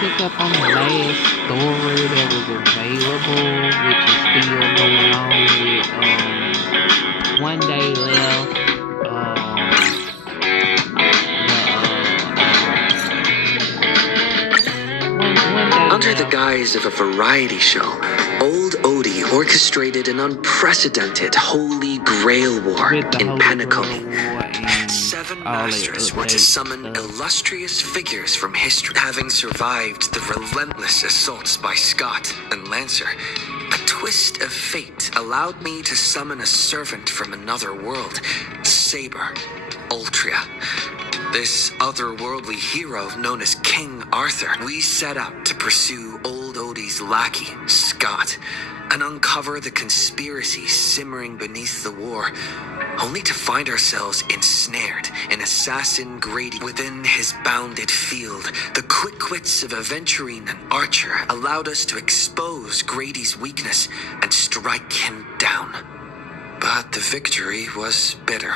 pick up on the last story that was available, which is still going on with One Day Left. Under the guise of a variety show, Old Odie orchestrated an unprecedented Holy Grail war in Penacony. 7 masters were to summon illustrious figures from history. Having survived the relentless assaults by Scott and Lancer, a twist of fate allowed me to summon a servant from another world, Saber, Ultria. This otherworldly hero known as King Arthur. We set out to pursue Old Odie's lackey, Scott, and uncover the conspiracy simmering beneath the war, only to find ourselves ensnared in Assassin Grady. Within his bounded field, the quick wits of Aventurine and Archer allowed us to expose Grady's weakness and strike him down. But the victory was bitter.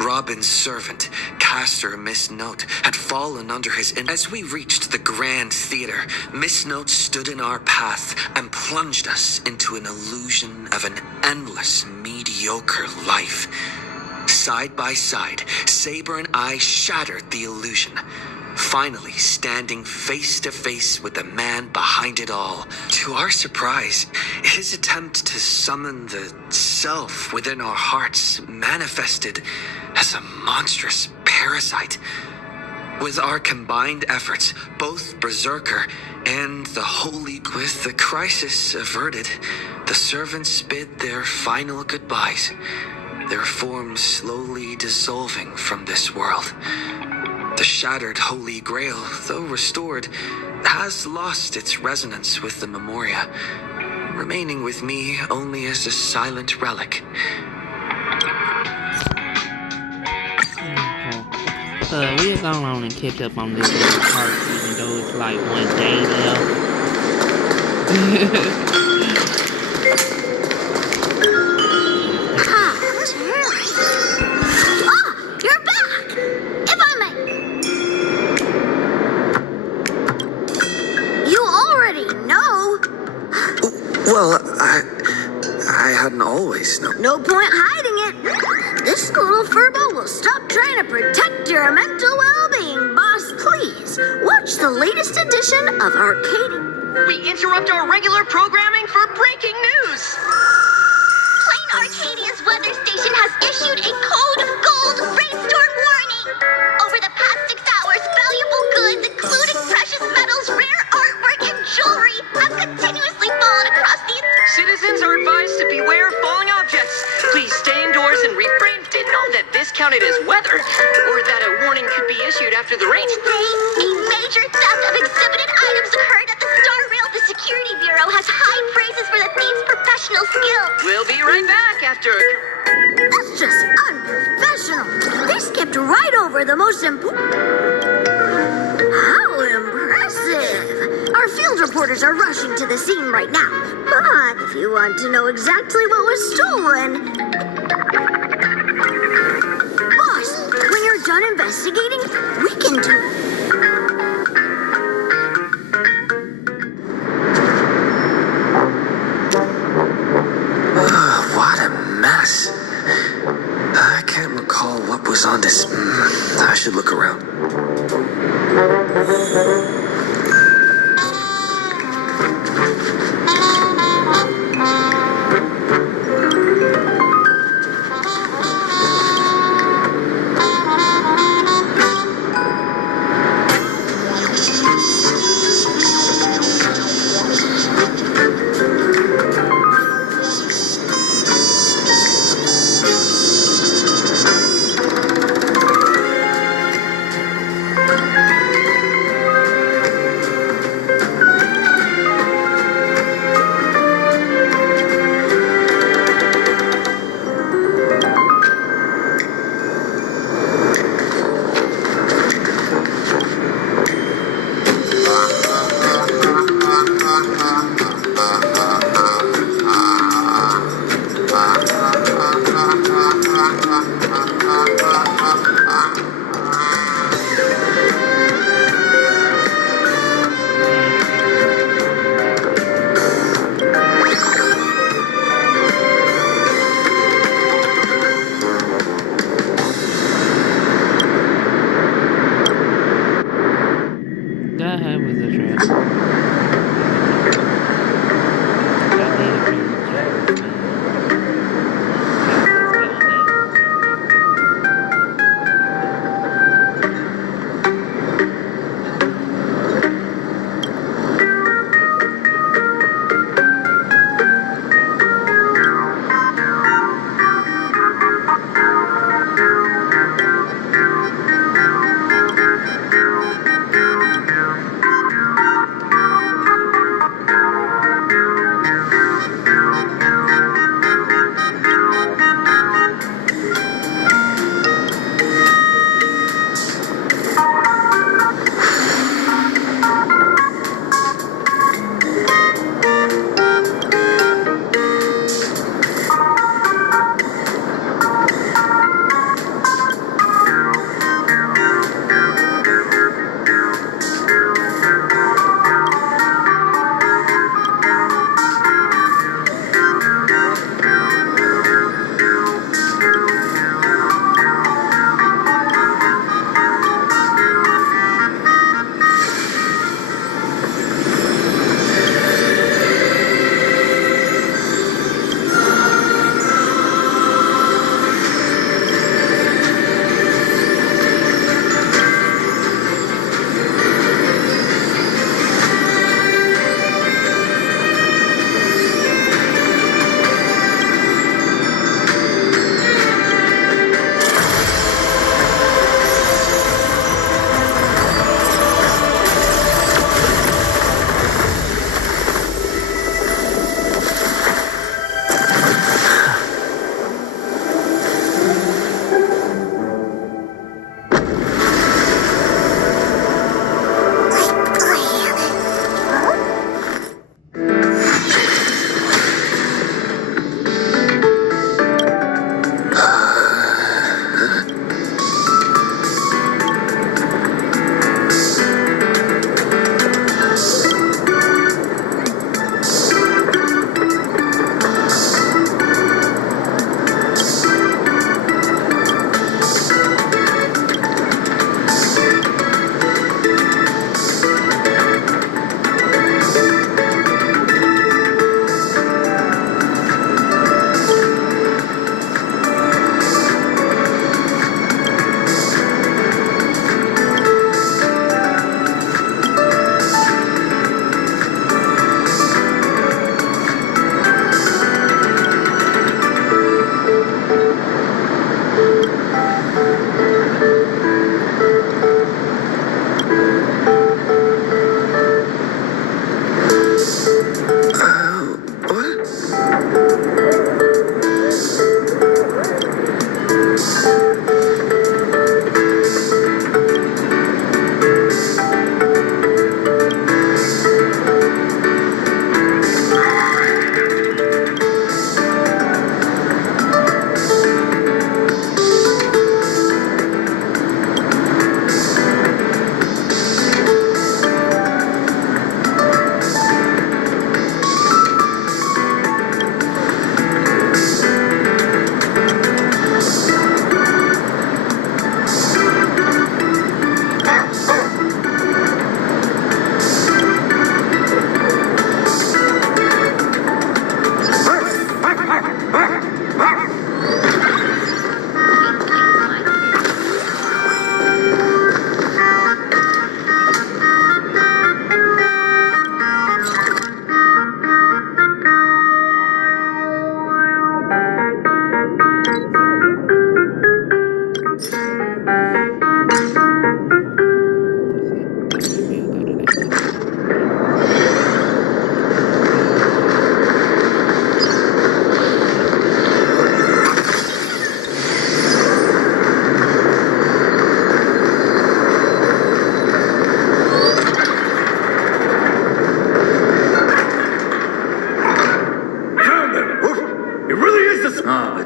Robin's servant, caster Miss Note, had fallen under his As we reached the Grand Theater, Miss Note stood in our path and plunged us into an illusion of an endless, mediocre life. Side by side, Saber and I shattered the illusion, finally standing face to face with the man behind it all. To our surprise, his attempt to summon the self within our hearts manifested as a monstrous parasite. With our combined efforts, both Berserker and the Holy, with the crisis averted, the servants bid their final goodbyes, their forms slowly dissolving from this world. The shattered Holy Grail, though restored, has lost its resonance with the Memoria, remaining with me only as a silent relic. We're going on and catch up on this little part, even though it's like one day left. You're back! If I may. You already know. Well, I hadn't always known. No point hiding it. This little furbo will stop trying to protect your mental well-being, boss. Please watch the latest edition of Arcadia. We interrupt our regular programming for breaking news. Plain Arcadia's weather station has issued a code of gold rainstorm warning. Over the past 6 hours, valuable goods, including precious metals, rare artwork, and jewelry, have continuously fallen across the... Citizens are advised to beware falling objects. Please stay indoors and refrain. Didn't know that this counted as weather, or that a warning could be issued after the rain. Today, a major theft of exhibited items occurred at the Starrail. The Security Bureau has high praises for the thieves' professional skill. We'll be right back after... That's just unprofessional. They skipped right over the most important... How impressive! Our field reporters are rushing to the scene right now. But if you want to know exactly what was stolen... Boss, when you're done investigating, we can do... What a mess. I can't recall what was on this. I should look around.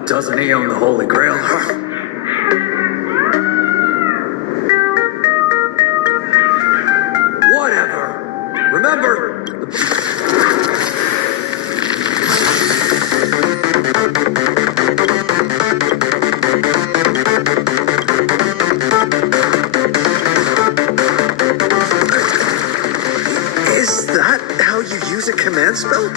doesn't he own the Holy Grail? Whatever. Remember, is that how you use a command spell?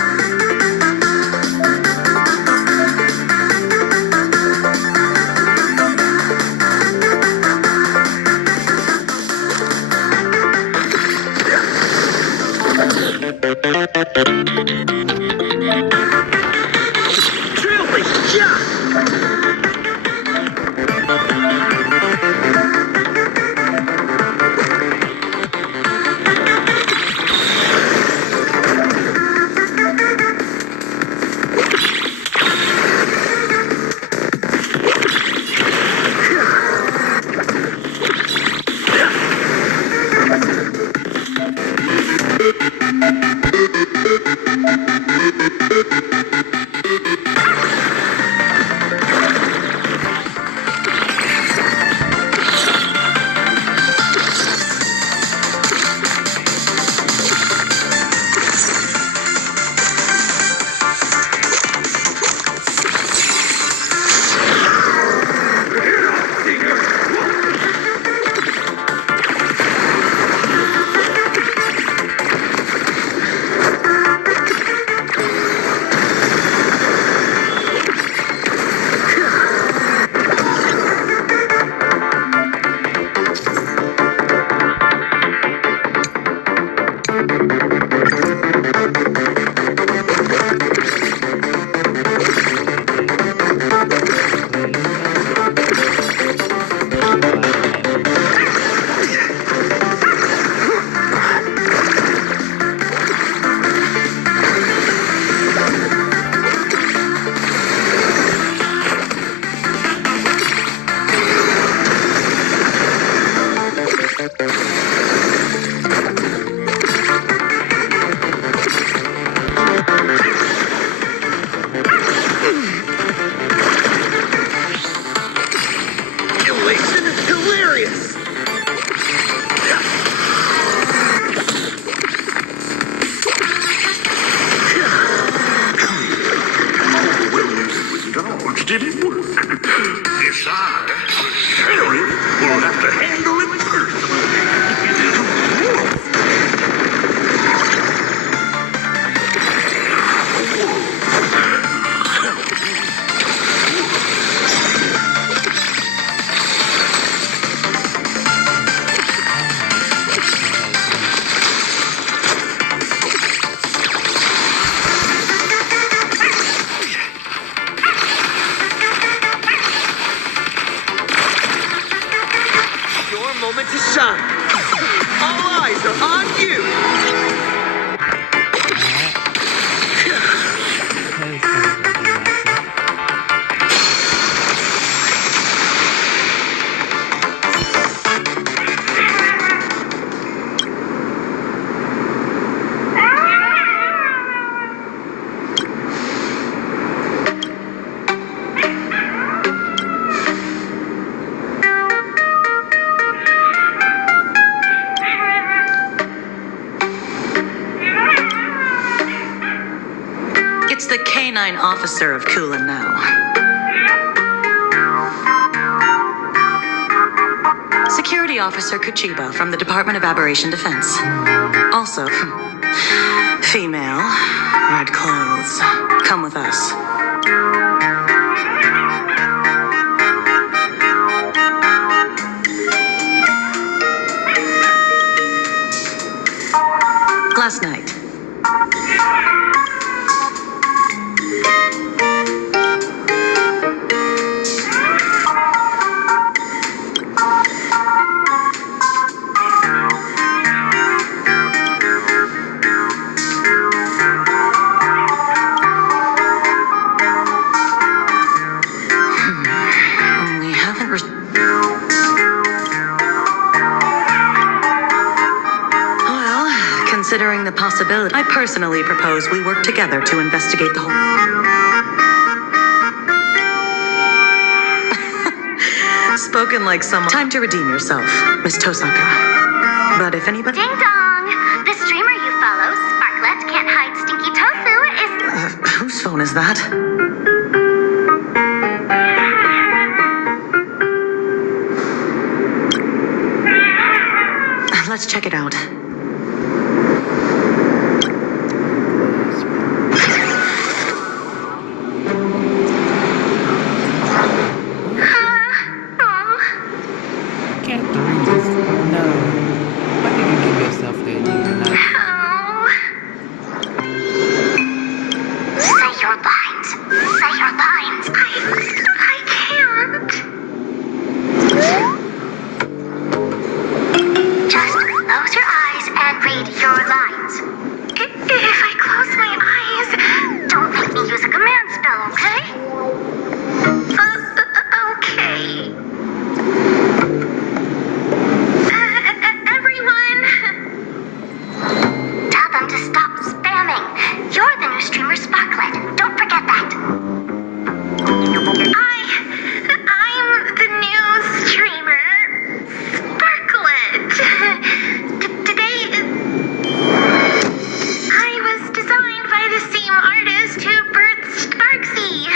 Didn't work. Decide. Sheriff will have to handle it moment to shine. All eyes are on you. It's the canine officer of Kulan now. Security Officer Kuchiba from the Department of Aberration Defense. Also, female, red clothes. Come with us. Last night. Considering the possibility, I personally propose we work together to investigate the whole... spoken like someone. Time to redeem yourself, Miss Tosaka. But if anybody... Ding dong! The streamer you follow, Sparklet Can't Hide Stinky Tofu, is... whose phone is that? Let's check it out. Can't believe this. No. Why did you give yourself that? You're not. Say your lines. Say your lines. I can't. Just close your eyes and read your lines. If I close my eyes, don't make me use a command spell, okay? Okay. Everyone, tell them to stop spamming. You're the new streamer Sparklet. Don't forget that. I'm the new streamer Sparklet. Today, I was designed by the same artist who birthed Sparksy.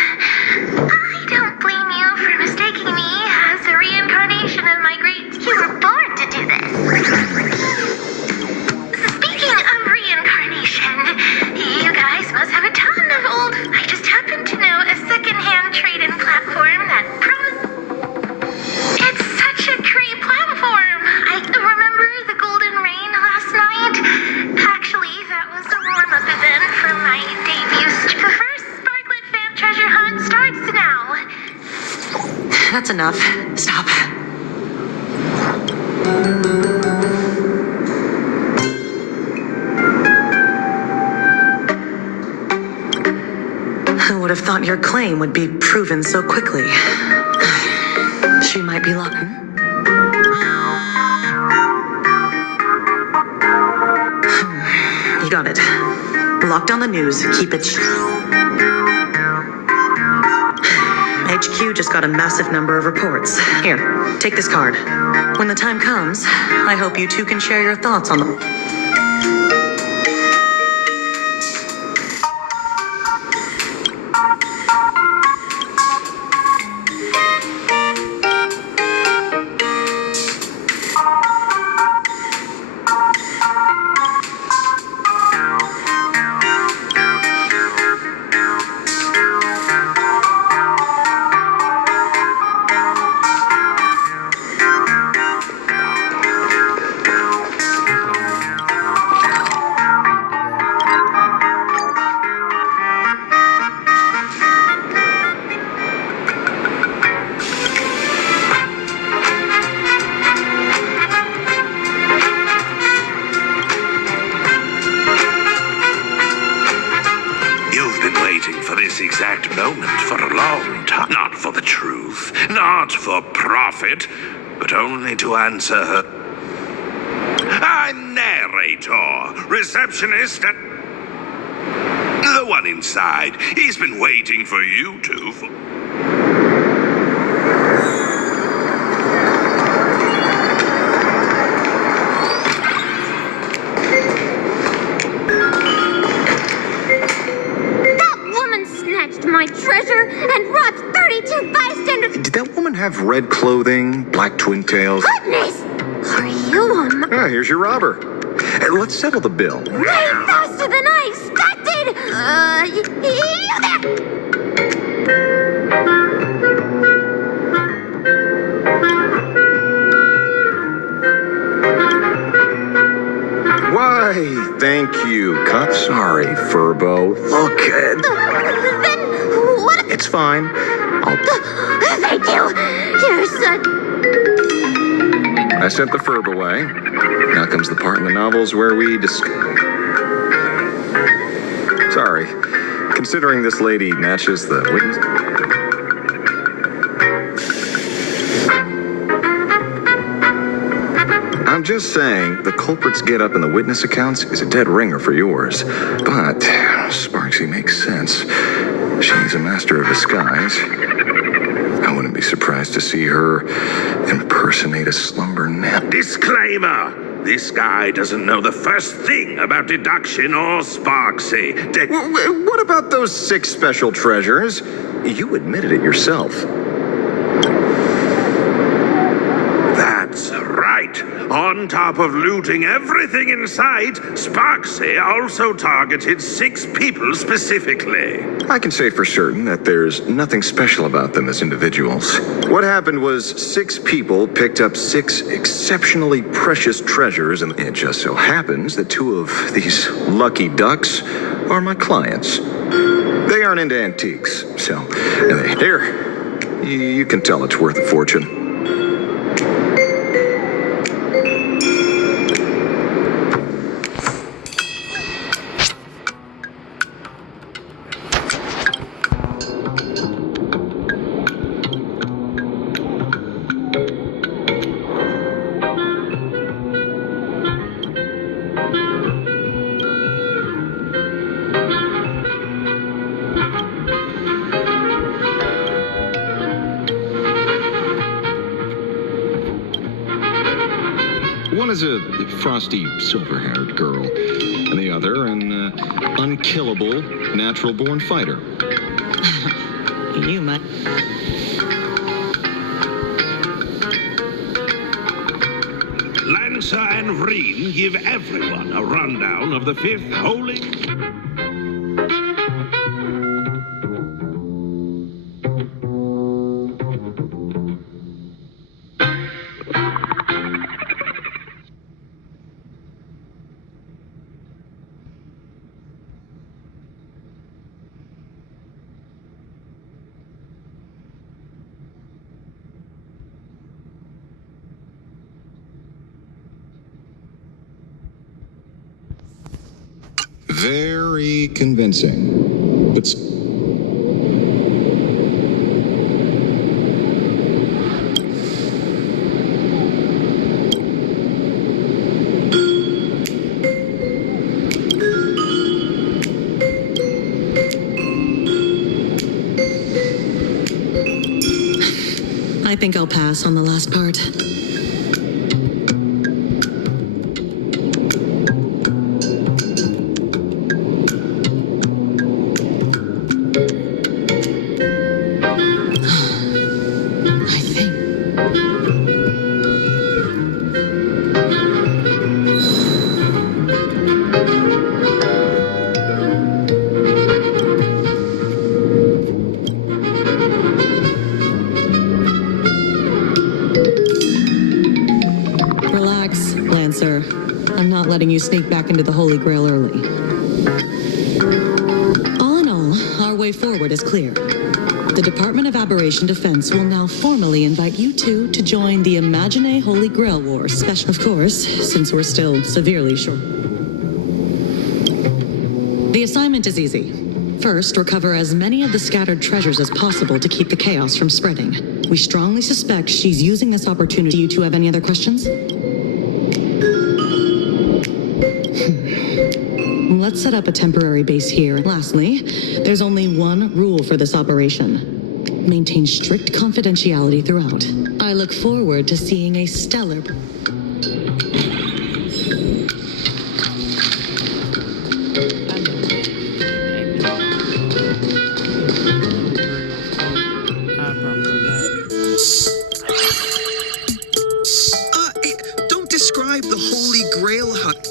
I don't blame you for mistaking me as the reincarnation of my great... You were born to do this. Speaking of reincarnation, you guys must have a ton of old... I just happen to know a secondhand trade-in platform that It's such a great platform. I remember the Golden Rain last night. Actually, that was the warm-up event for my debut. The first Sparklet fan treasure hunt starts now. That's enough. Stop. Who would have thought your claim would be proven so quickly? She might be lucky. You got it. Lock down the news. Keep it. HQ just got a massive number of reports. Here, take this card. When the time comes, I hope you two can share your thoughts on them. Exact moment for a long time. Not for the truth, not for profit, but only to answer her. I'm narrator, receptionist, and the one inside. He's been waiting for you two for... My treasure and robbed 32 bystanders. Did that woman have red clothing, black twin tails? Goodness! Are you Here's your robber. Let's settle the bill. way faster than I expected? You there! Why, thank you. Sorry, Furbo. Look, Then what? it's fine. Thank you. You're such... I sent the Furb away. Now comes the part in the novels where we Sorry. Considering this lady matches the witness... I'm just saying, the culprit's get-up in the witness accounts is a dead ringer for yours. But Sparksy makes sense. She's a master of disguise. I wouldn't be be surprised to see her impersonate a slumber nap. Disclaimer! This guy doesn't know the first thing about deduction or Sparksy. What about those 6 special treasures? You admitted it yourself. That's right. On top of looting everything in sight, Sparksy also targeted 6 people specifically. I can say for certain that there's nothing special about them as individuals. What happened was 6 people picked up 6 exceptionally precious treasures, and it just so happens that 2 of these lucky ducks are my clients. They aren't into antiques, so here, you can tell it's worth a fortune. One is a frosty, silver-haired girl, and the other an unkillable, natural-born fighter. You might. Lancer and Vreen give everyone a rundown of the 5th holy... Very convincing. But I think I'll pass on the last part. I'm not letting you sneak back into the Holy Grail early. All in all, our way forward is clear. The Department of Aberration Defense will now formally invite you two to join the Imagine Holy Grail War special, of course, since we're still severely short. The assignment is easy. First, recover as many of the scattered treasures as possible to keep the chaos from spreading. We strongly suspect she's using this opportunity. Do you two have any other questions? Let's set up a temporary base here. Lastly, there's only one rule for this operation. Maintain strict confidentiality throughout. I look forward to seeing a stellar... Don't describe the Holy Grail hunt.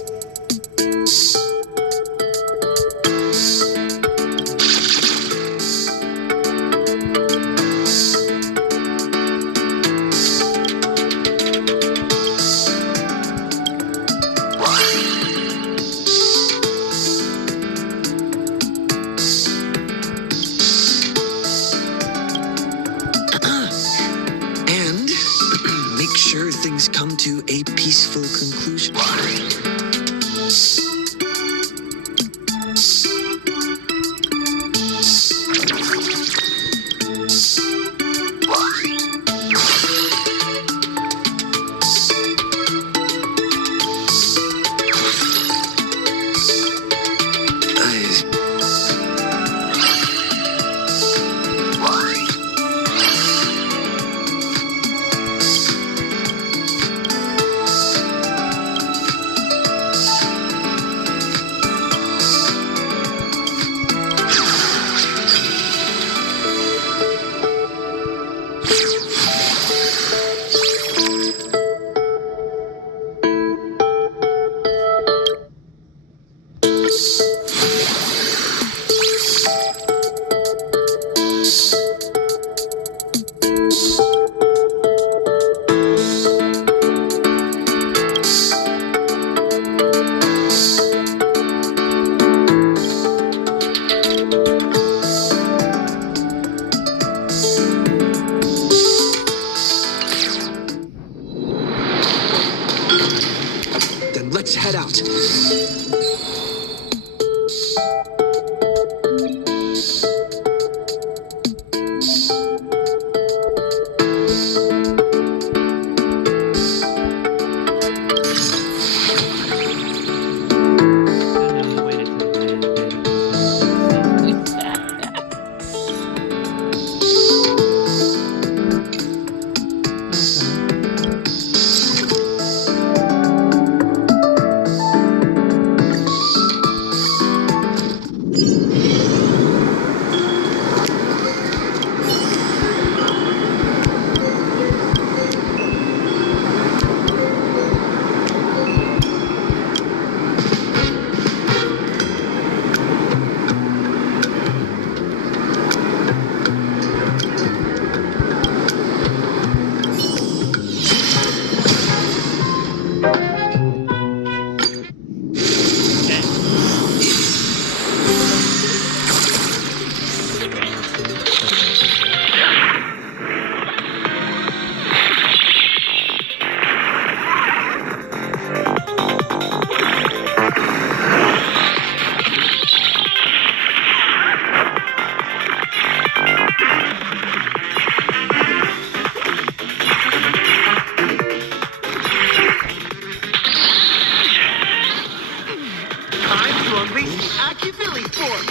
Machiavelli form.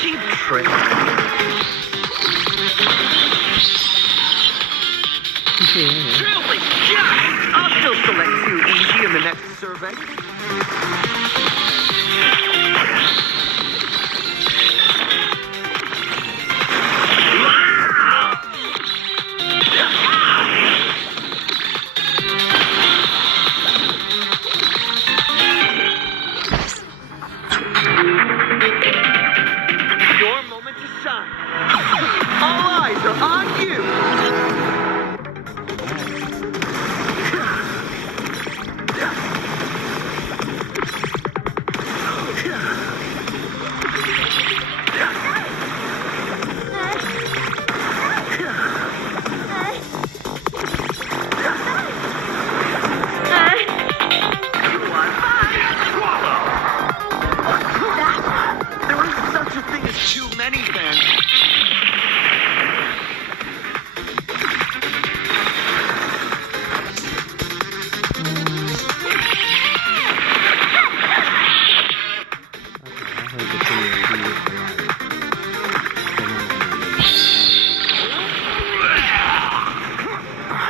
Cheap trick. Really? Yeah! I'll still select 2 easy in the next survey. Your moment to shine. All eyes are on you. There is such a thing as too many fans.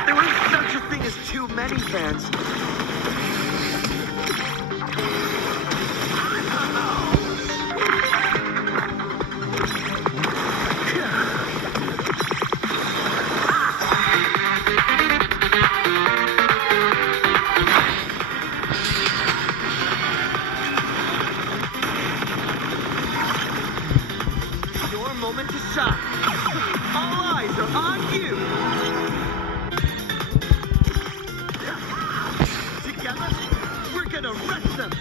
There is such a thing as too many fans. Your moment to shine. All eyes are on you. Together, we're gonna wreck them.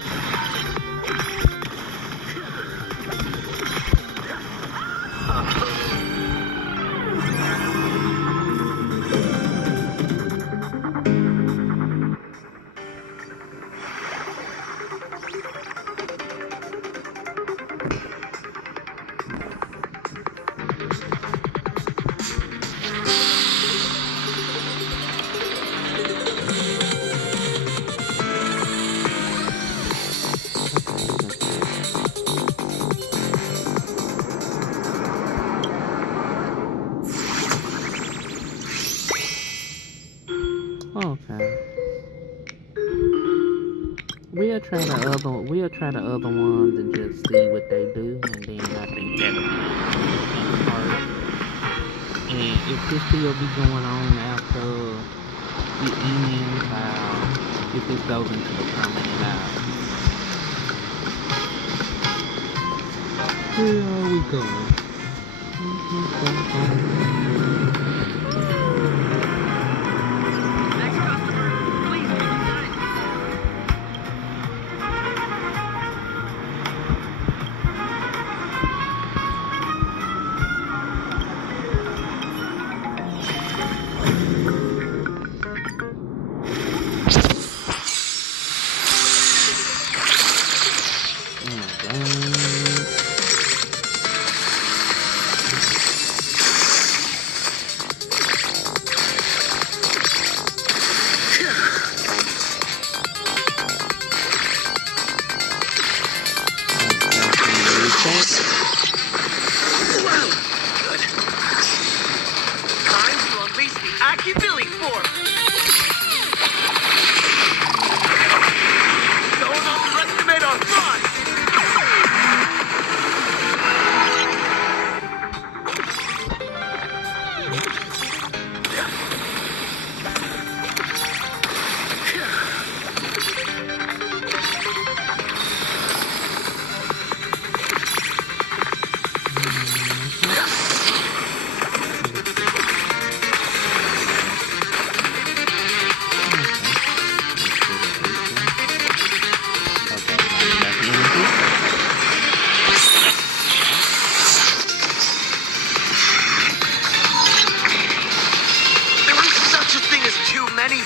Okay. We'll try the other ones and just see what they do, and then I think that'll be hard. And if this still be going on after it ends, if this goes into the permanent where are we going?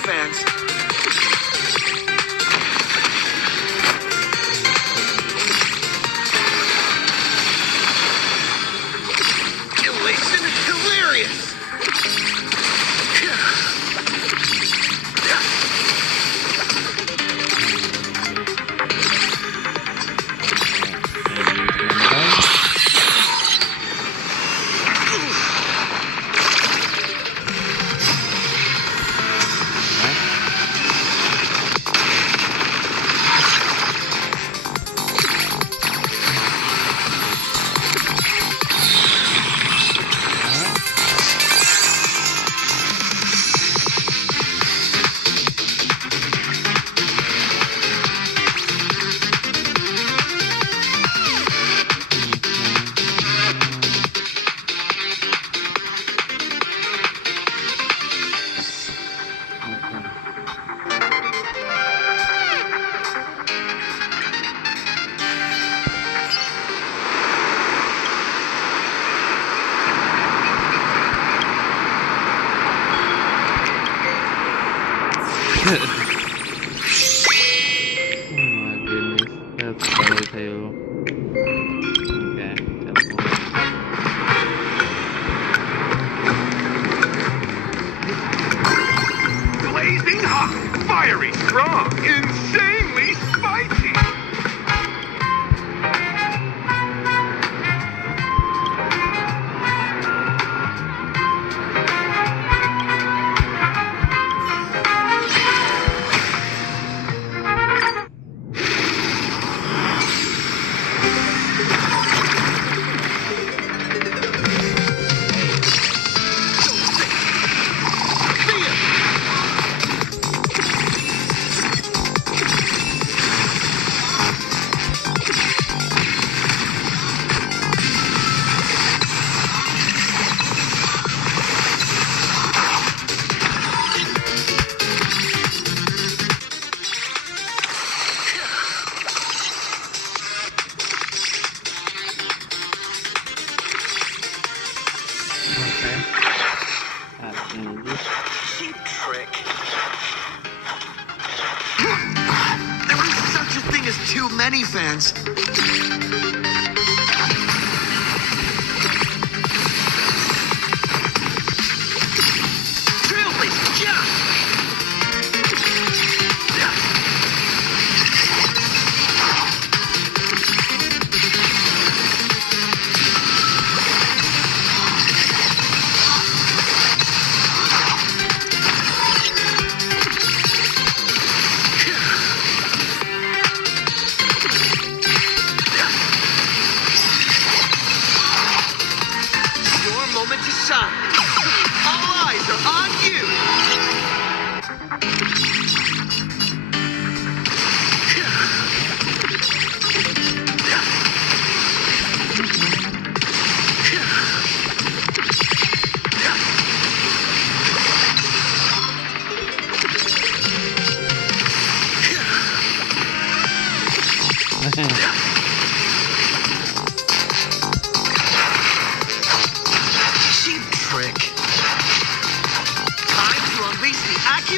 fans. Elation is hilarious. Blazing hot, fiery, strong, insanely spicy. Cheap trick. There is such a thing as too many fans. Trailblazer, yeah! Moment to shine. All eyes are on you.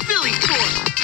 Billy Ford.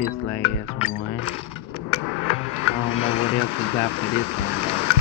this last one. I don't know what else we got for this one though.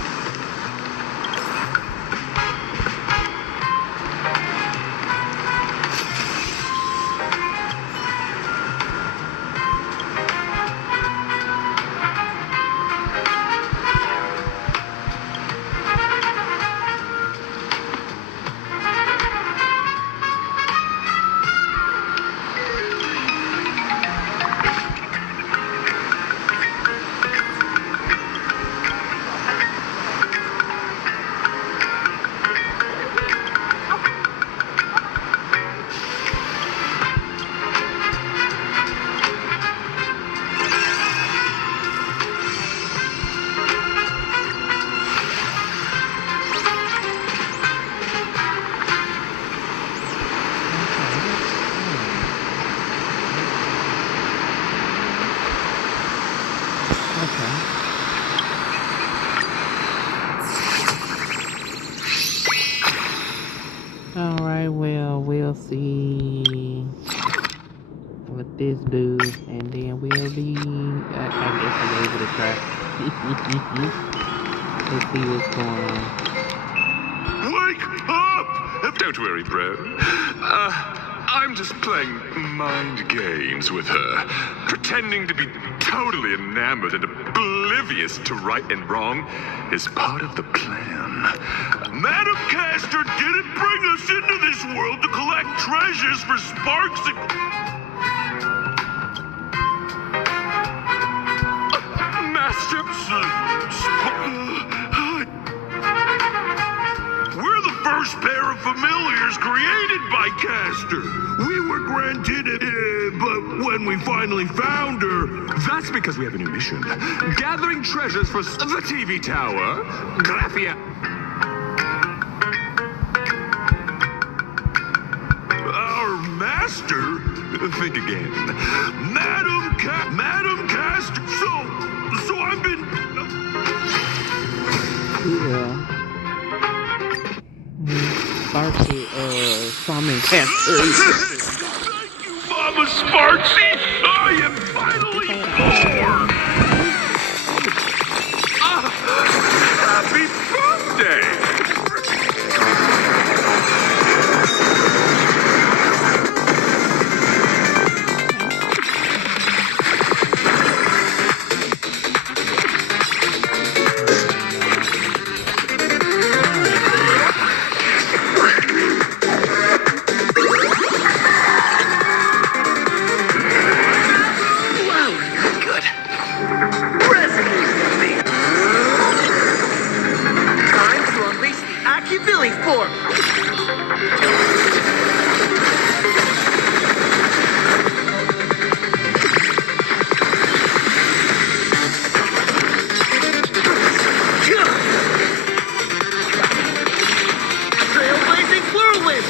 Okay. Alright, well, we'll see what this do, and then we'll be, I guess I'll be able to try. Let's see what's going on. Wake up! Don't worry, bro. I'm just playing mind games with her, pretending to be totally enamored and oblivious to right and wrong is part of the plan. Madam Castor didn't bring us into this world to collect treasures for Sparks and... Master... We're the first pair of familiars created by Castor. We were granted it, but when we finally found her... That's because we have a new mission. Gathering treasures for the TV tower, Graphia... Our master? Think again. Madam Castor. So I've been... Yeah. Sparky, summon captures. Thank you, Mama Sparksy. I am finally born. Happy birthday! Billy form. Trailblazing whirlwind.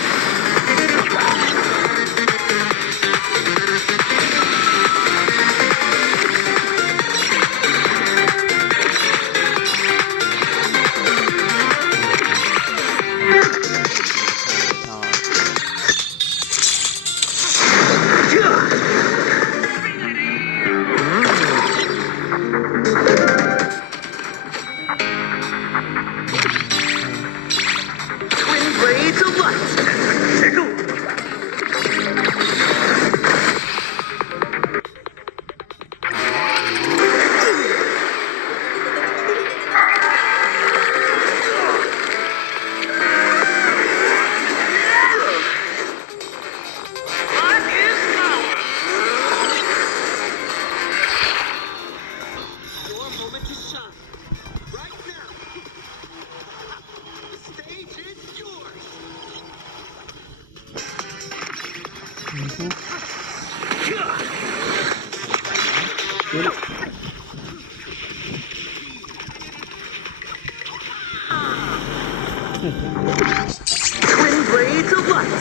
Twin blades of light.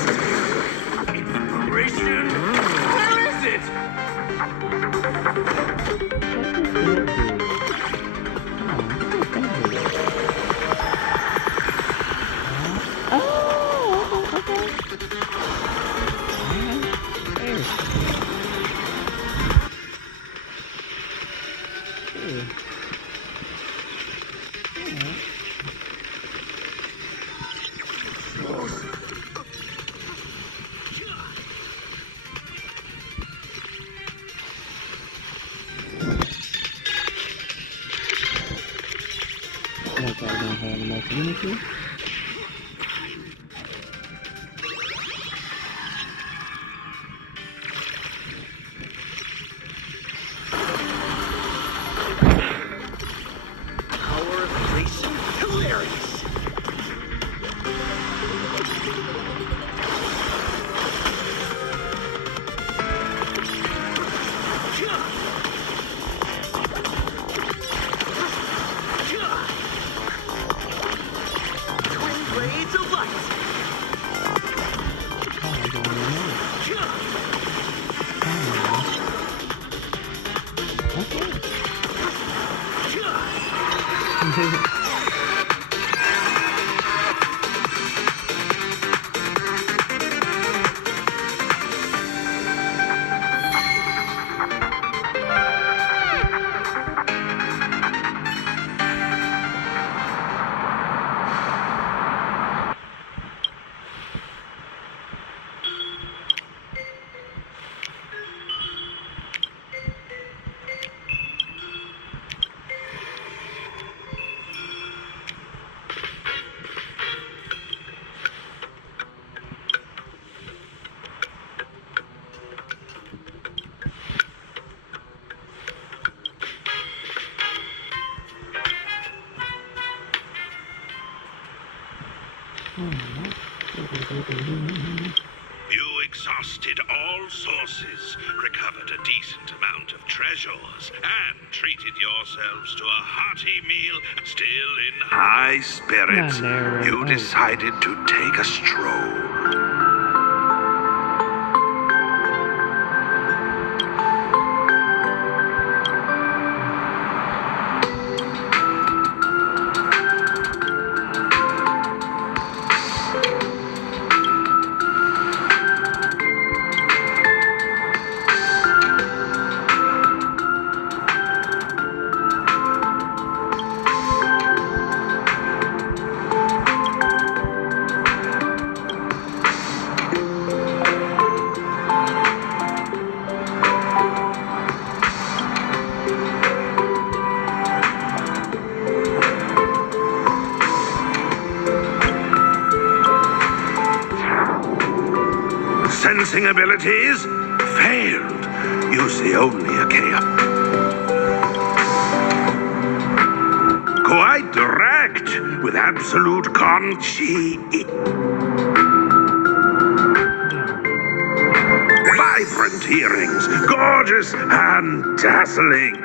Inspiration. Where is it? Like I don't have enough unity. Power of creation. Hilarious. You exhausted all sources, recovered a decent amount of treasures, and treated yourselves to a hearty meal. Still in high spirits, you decided to take a stroll. Sensing abilities? Failed. Use the only Achaea. Quite direct, with absolute conchi. Vibrant earrings, gorgeous and dazzling.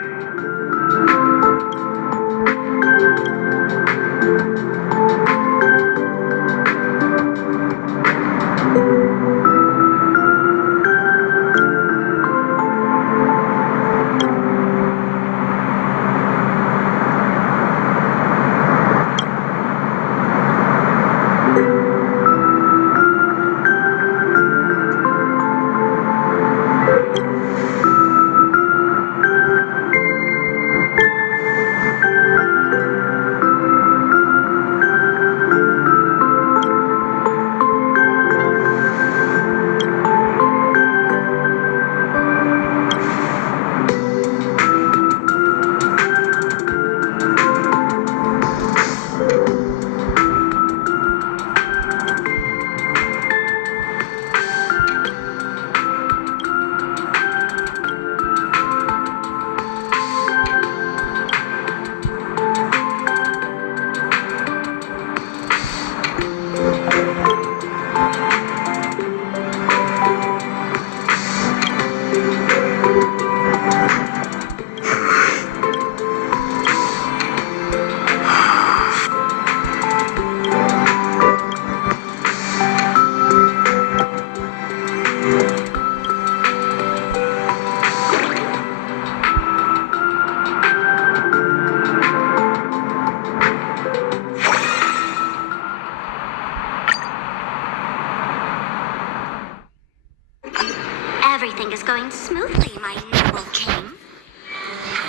Everything is going smoothly, my noble king.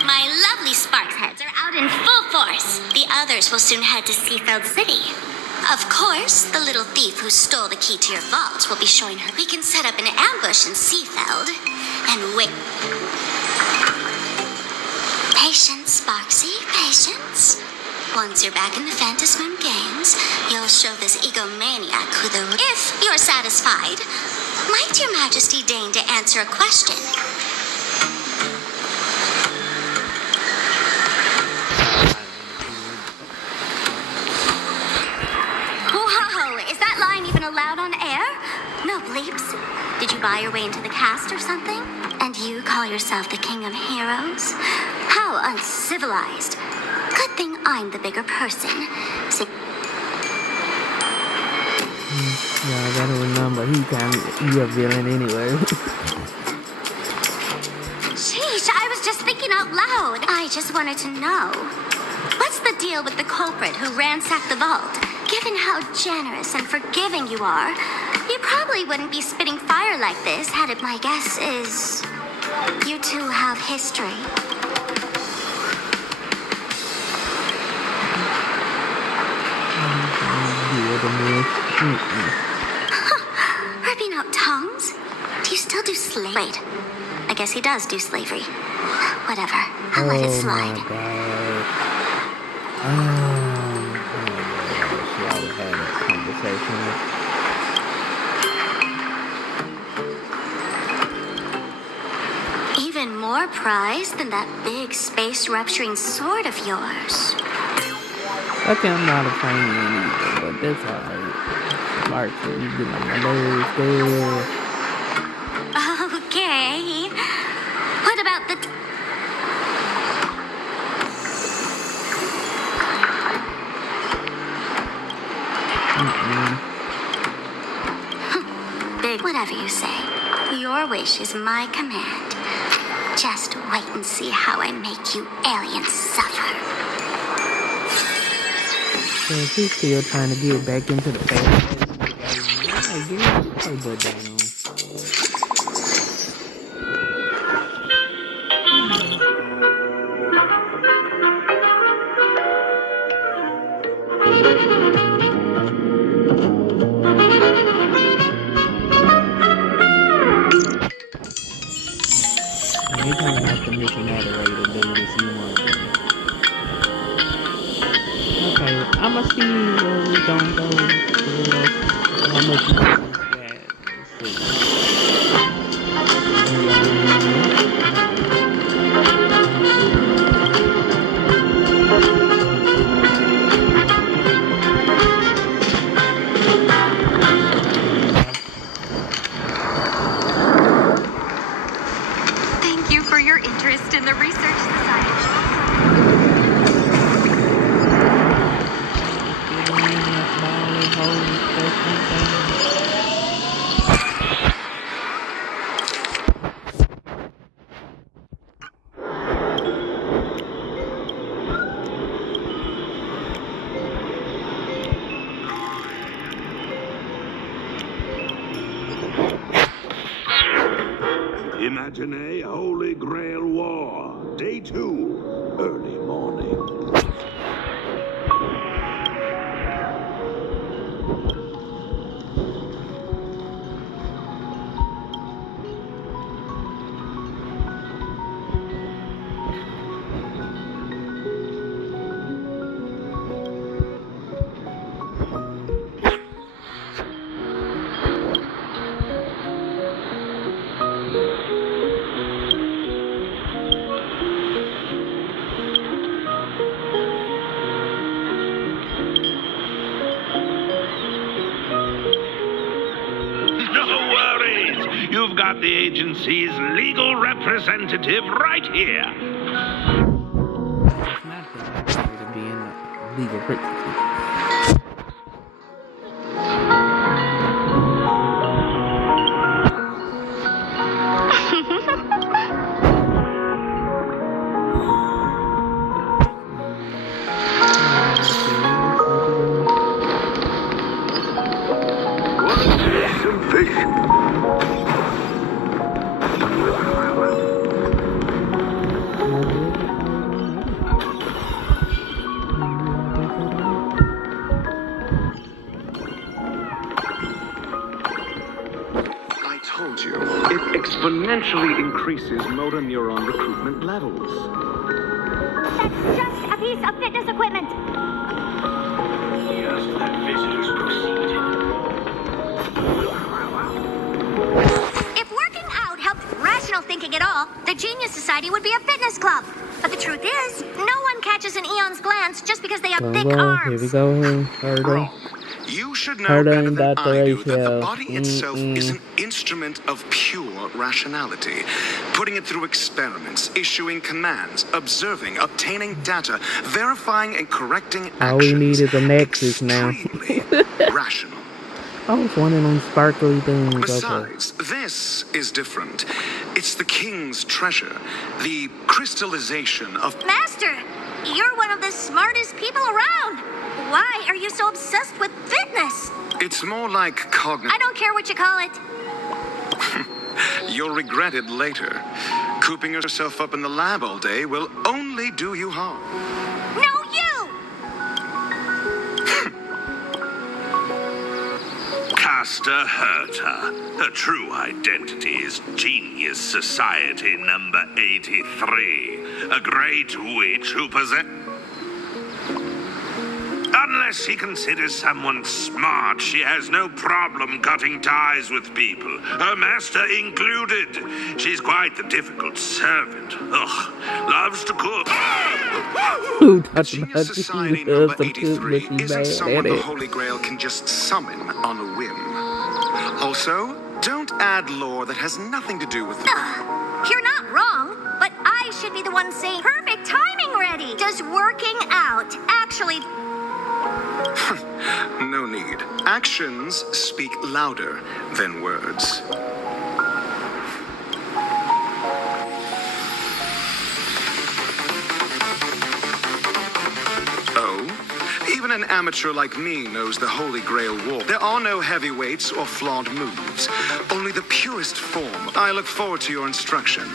My lovely Sparks heads are out in full force. The others will soon head to Seafeld City. Of course, the little thief who stole the key to your vault will be showing her. We can set up an ambush in Seafeld and wait. Patience, Sparksy, patience. Once you're back in the Phantasmoon Games, you'll show this egomaniac who the... If you're satisfied, might your majesty deign to answer a question? Whoa, is that line even allowed on air? No bleeps. Did you buy your way into the cast or something? And you call yourself the king of heroes? How uncivilized. Good thing I'm the bigger person. Yeah, I gotta remember, he a villain anyway. Sheesh, I was just thinking out loud. I just wanted to know. What's the deal with the culprit who ransacked the vault? Given how generous and forgiving you are, you probably wouldn't be spitting fire like this had it. My guess is you two have history. Ripping out tongues? Do you still do slavery? Wait, I guess he does do slavery. Whatever, I'll let it slide. Even more prize than that big space-rupturing sword of yours. Okay, I'm not a fan either, but that's alright. Marching, you get on my nerves there. Okay. What about the... Big, whatever you say. Your wish is my command. Just wait and see how I make you aliens suffer. So if he's still trying to get back into the past, you kind of have to make an moderator do this you want. Okay, I'ma see where we gonna go. How much you think that? Let's see. Thank you for your interest in the Research Society. Imagine a Holy Grail War, Day 2, early morning. You've got the agency's legal representative right here. It's not that to be in a legal representative. Some fish. It exponentially increases motor neuron recruitment levels. That's just a piece of fitness equipment. Yes, let visitors proceed. If working out helped rational thinking at all, the Genius Society would be a fitness club. But the truth is, no one catches an Eon's glance just because they have thick arms. Here we go. Wrong. You should know better than I do that the body itself is an instrument of pure rationality. Putting it through experiments, issuing commands, observing, obtaining data, verifying and correcting actions. All we need is a nexus now. Rational. I was wondering on sparkly things. Besides, this is different. It's the king's treasure, the crystallization of... Master, You're one of the smartest people around. Why are you so obsessed with fitness? It's more like cognitive. I don't care what you call it. You'll regret it later. Cooping yourself up in the lab all day will only do you harm. No, you! Caster Herta. Her true identity is Genius Society number 83. A great witch who possesses... Unless he considers someone smart, she has no problem cutting ties with people, her master included. She's quite the difficult servant. Ugh, loves to cook. Genius Society number 83 isn't someone the Holy Grail can just summon on a whim. Also, don't add lore that has nothing to do with... You're not wrong, but I should be the one saying perfect timing ready. Just working out. Actually... No need. Actions speak louder than words. Oh? Even an amateur like me knows the Holy Grail War. There are no heavyweights or flawed moves. Only the purest form. I look forward to your instruction.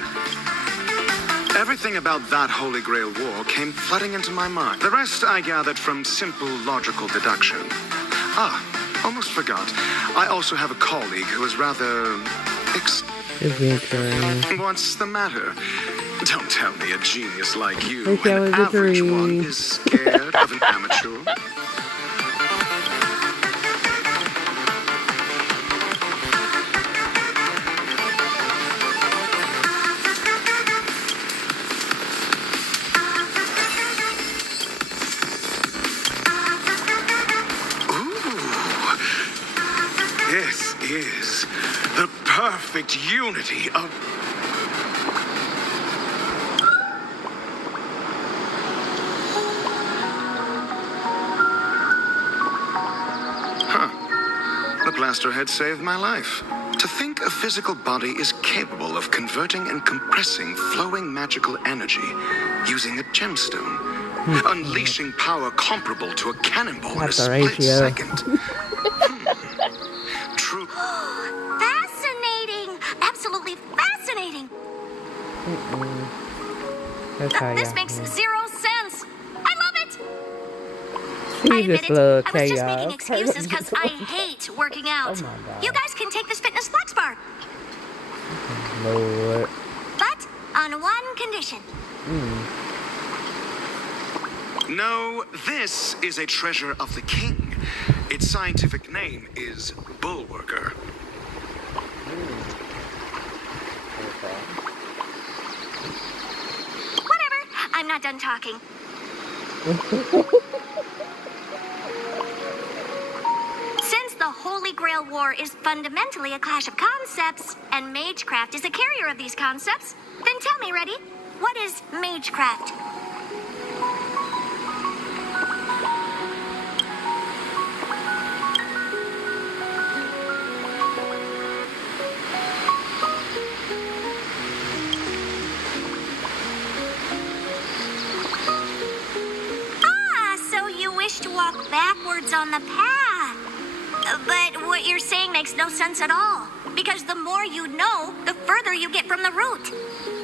Everything about that Holy Grail War came flooding into my mind. The rest I gathered from simple logical deduction. Ah, almost forgot. I also have a colleague who is rather... What's the matter? Don't tell me a genius like you, an average one, is scared of an amateur. This is the perfect unity of... Huh. The blaster head saved my life. To think a physical body is capable of converting and compressing flowing magical energy using a gemstone, unleashing power comparable to a cannonball in a split second. True. Fascinating! Absolutely fascinating! This makes zero sense. I love it! I admit it, I was just making excuses because I hate working out. You guys can take this fitness flex bar. Lord. But on one condition. No, this is a treasure of the king. Its scientific name is Bullworker. Whatever, I'm not done talking. Since the Holy Grail War is fundamentally a clash of concepts, and Magecraft is a carrier of these concepts, then tell me, Reddy, what is Magecraft? To walk backwards on the path. But what you're saying makes no sense at all. Because the more you know, the further you get from the root.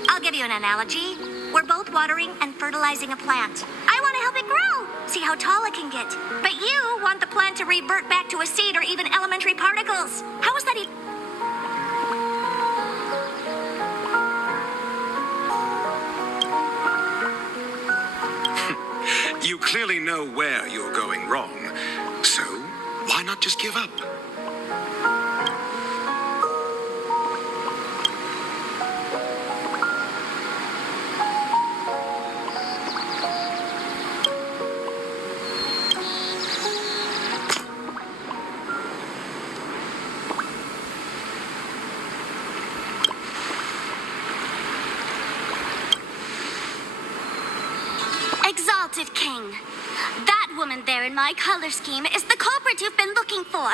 I'll give you an analogy. We're both watering and fertilizing a plant. I want to help it grow, see how tall it can get. But you want the plant to revert back to a seed or even elementary particles. How is that even... You clearly know where you're going wrong. So, why not just give up? Exalted King. That woman there in my color scheme is the culprit you've been looking for.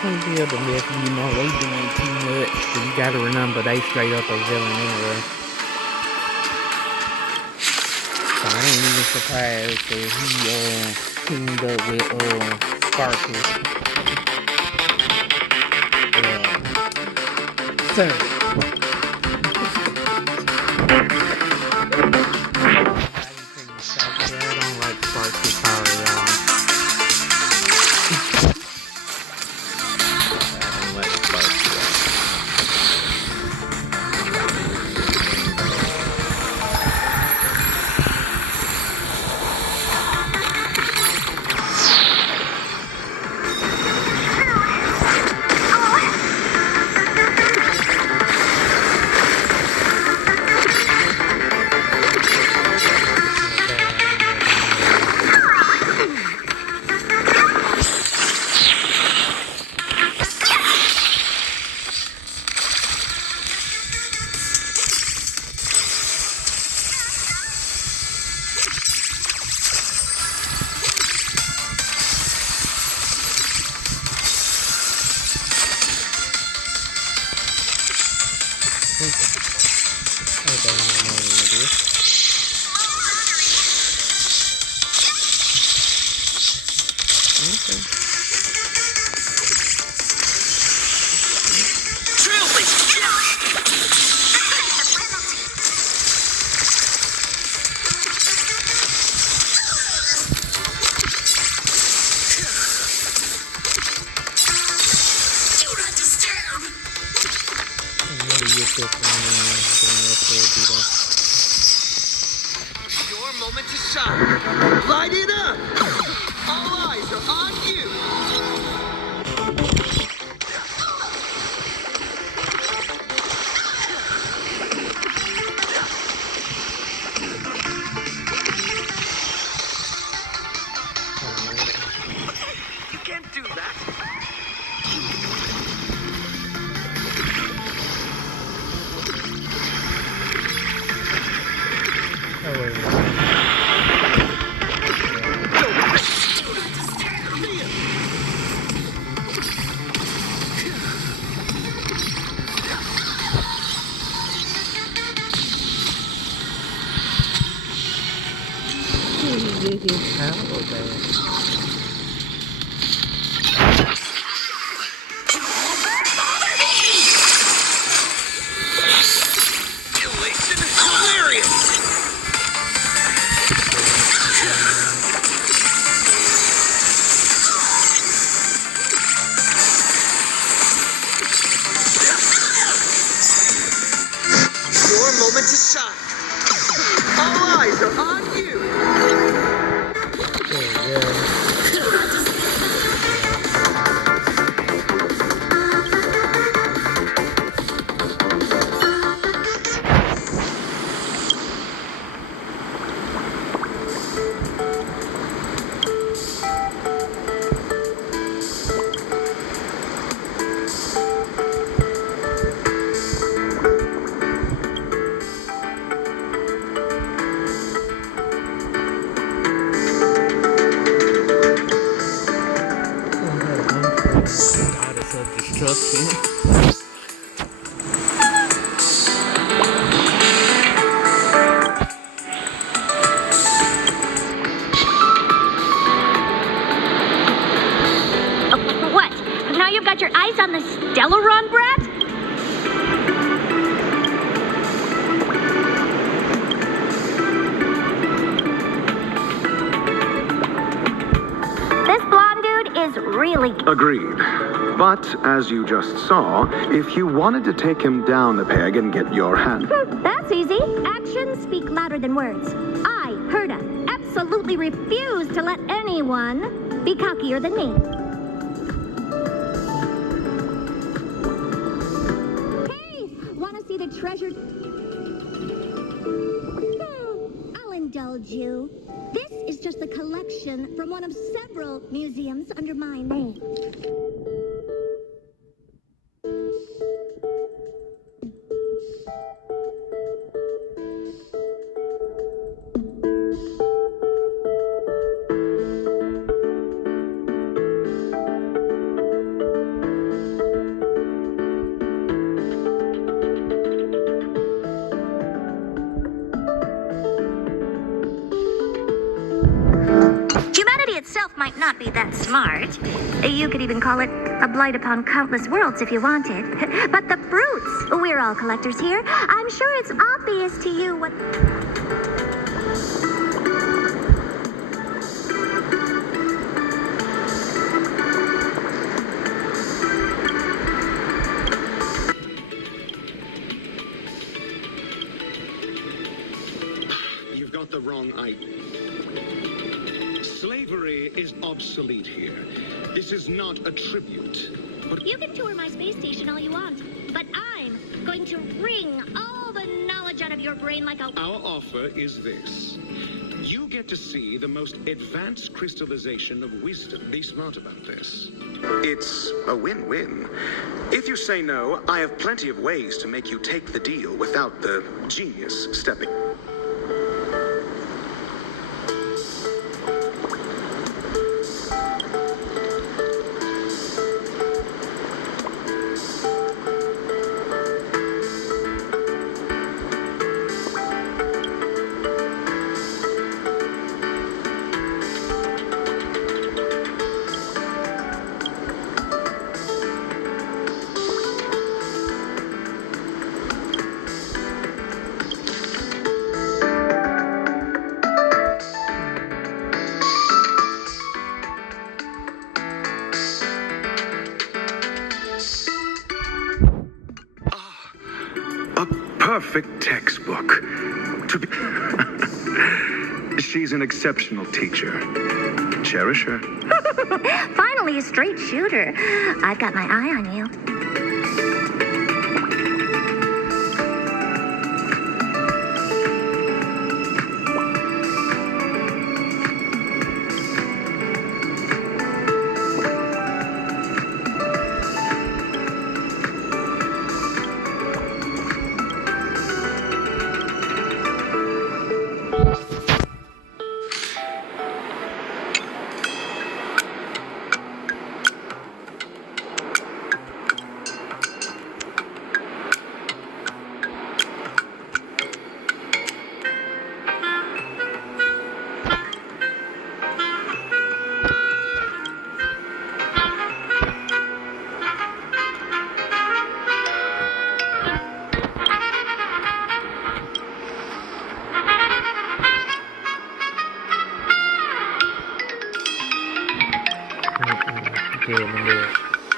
can't feel the mess, you know, they doing too much. But you gotta remember, they straight up a villain anyway. So I ain't even surprised that he teamed up with Sparkle. Sir. I don't like Sparkle, sorry y'all. I don't like Sparkle. Your moment to shine. Light it up. All eyes are on you. You can't do that. Moment to shine. All eyes are on you. What? Now you've got your eyes on the Stellaron brat? This blonde dude is really... Agreed. But, as you just saw, if you wanted to take him down a peg and get your hand... That's easy. Actions speak louder than words. I, Herda, absolutely refuse to let anyone be cockier than me. Hey, want to see the treasure? I'll indulge you. This is just a collection from one of several museums under my name. itself might not be that smart. You could even call it a blight upon countless worlds if you wanted. But the fruits! We're all collectors here. I'm sure it's obvious to you what... You've got the wrong idea. Slavery is obsolete here. This is not a tribute. But You can tour my space station all you want, but I'm going to wring all the knowledge out of your brain like a... our offer is this. You get to see the most advanced crystallization of wisdom. Be smart about this. It's a win-win. If you say no, I have plenty of ways to make you take the deal without the genius stepping. A perfect textbook. To be... She's an exceptional teacher. Cherish her. Finally, a straight shooter. I've got my eye on you.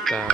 Stop.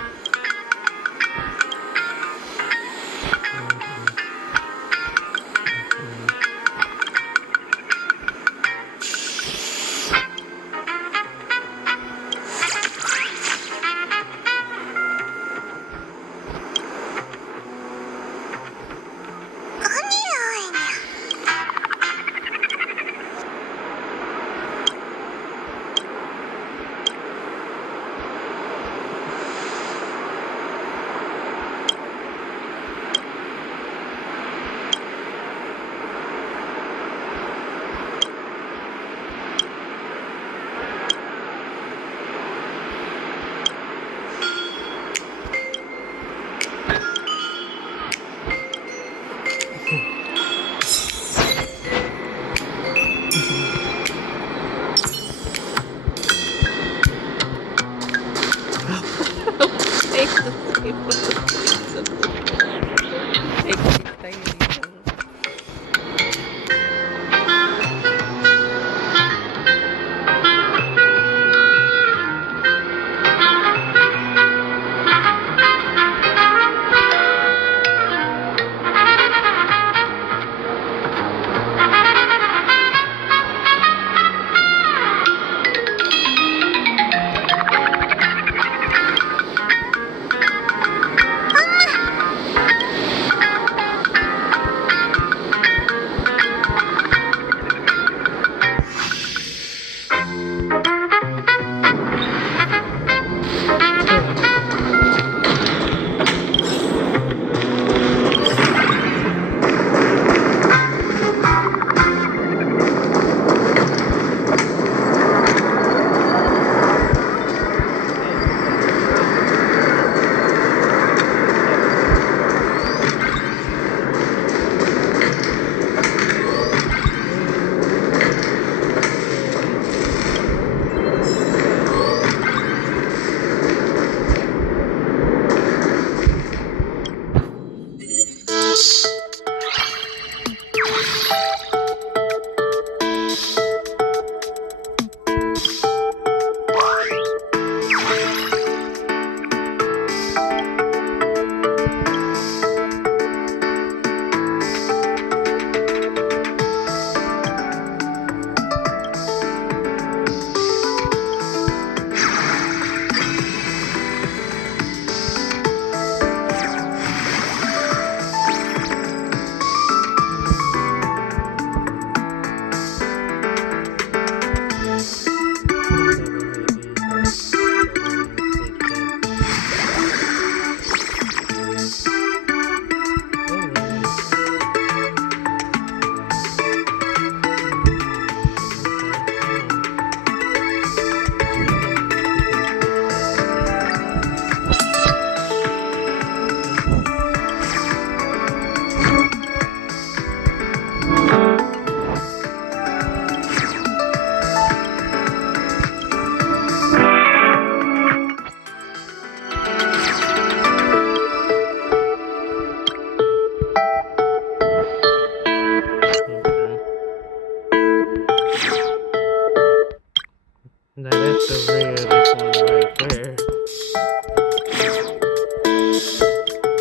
this one right there.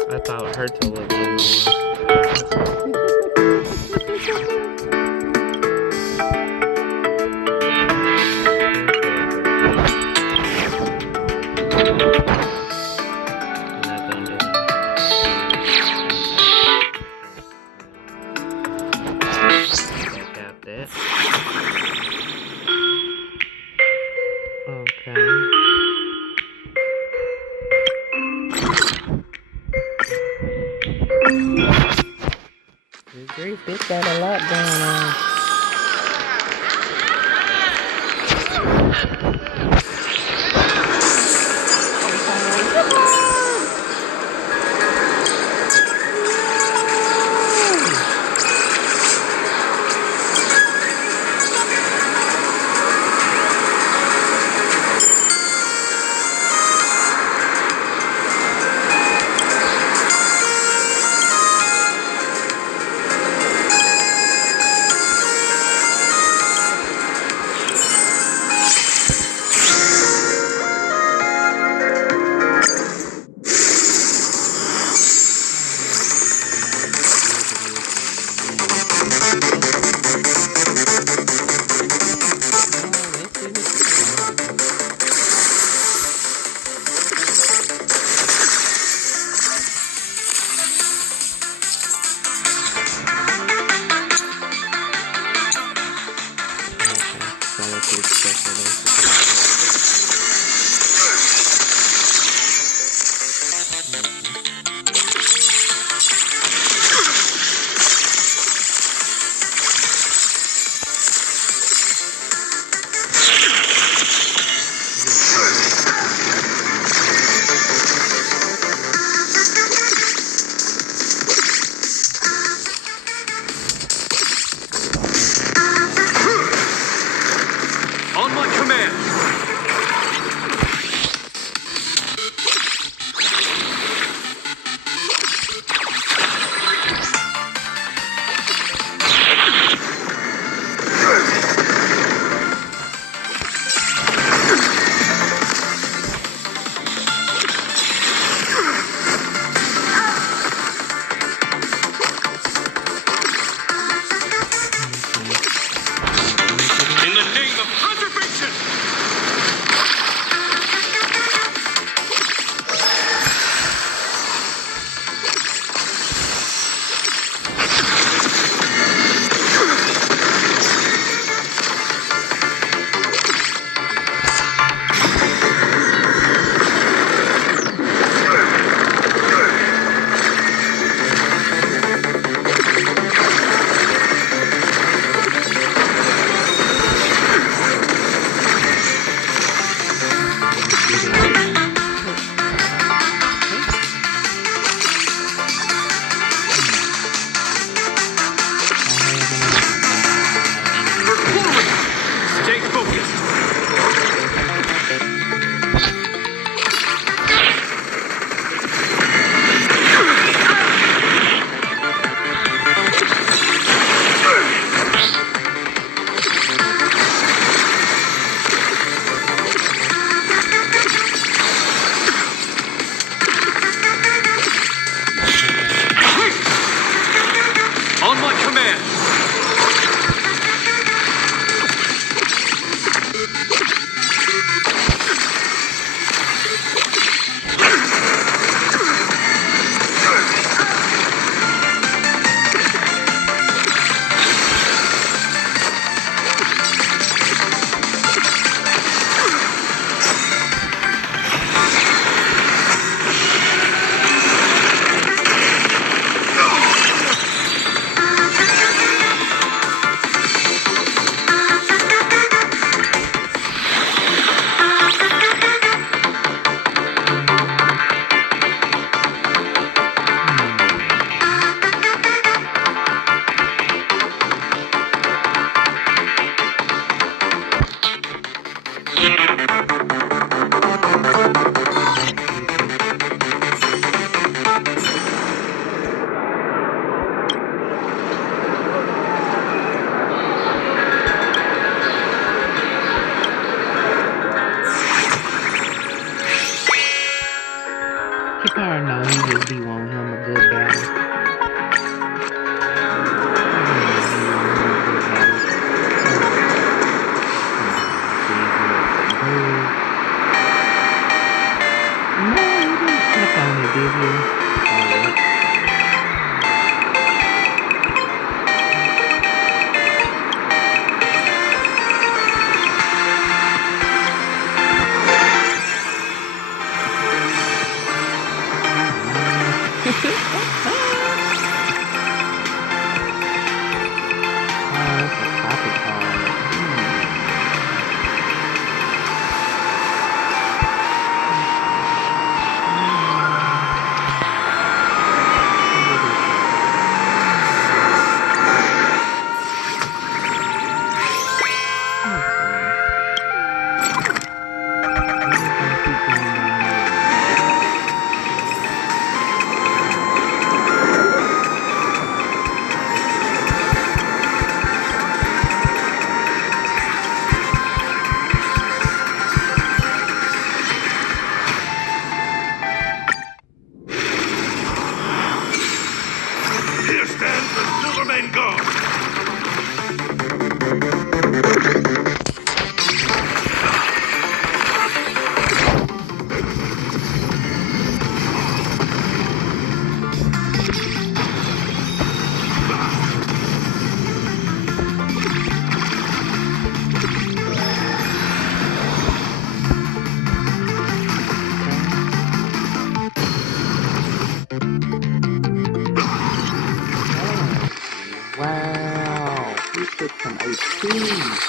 I thought Herta was This got a lot going on. I know he just be wanting him a good battle. Here stands the Silvermane God! Wow, he took some HP.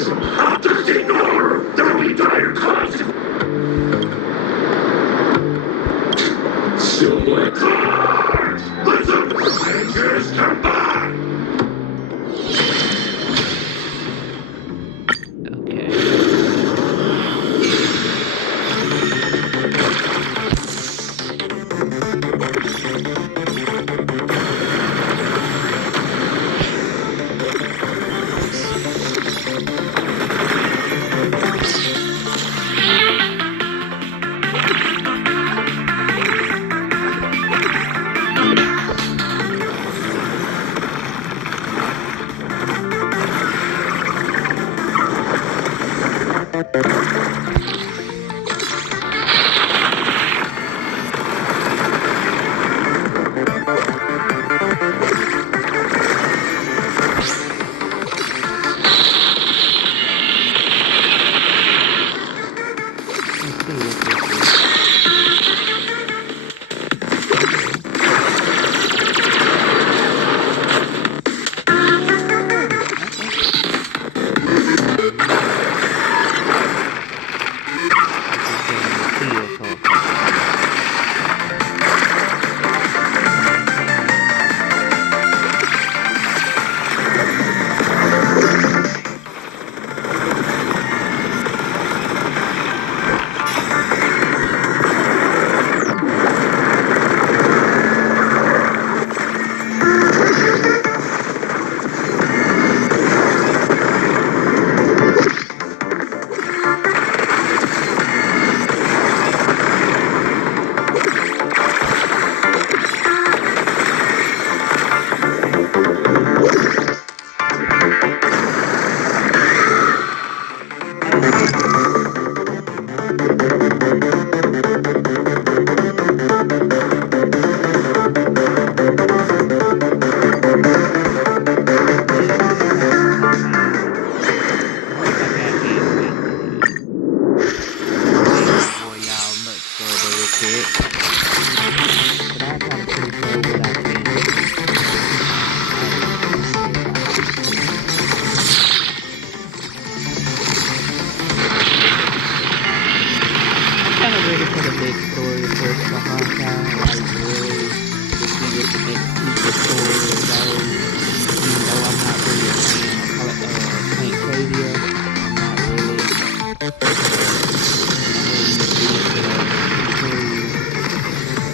After the ignore, there will be dire consequences. Silver cards! Let the Rangers come back!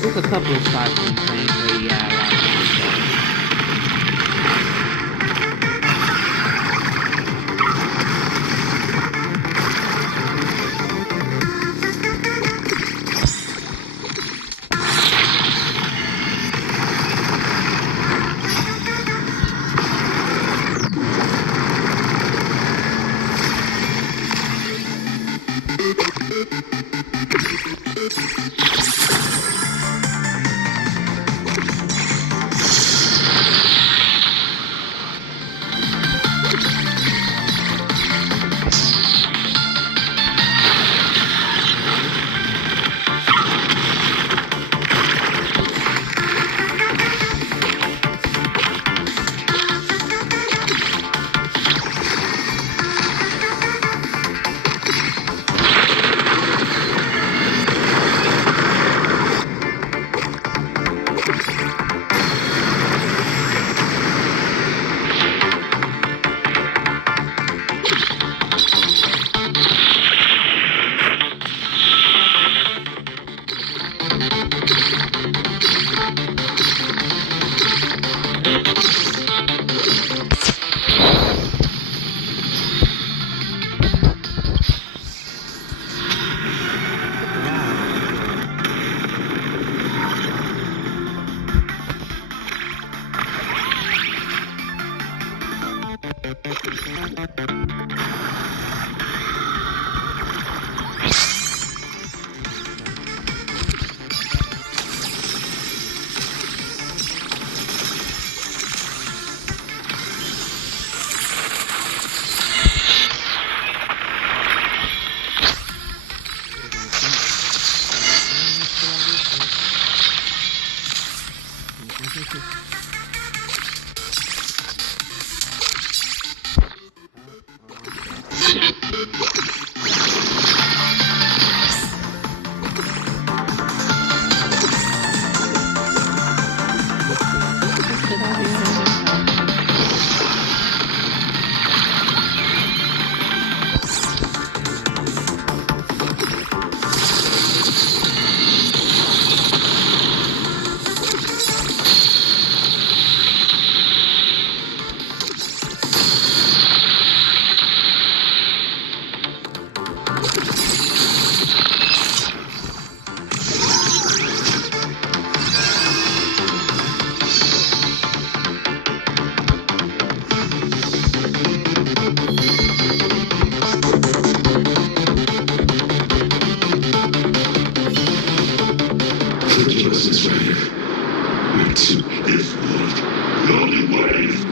There's a couple of spots in Plain Trade I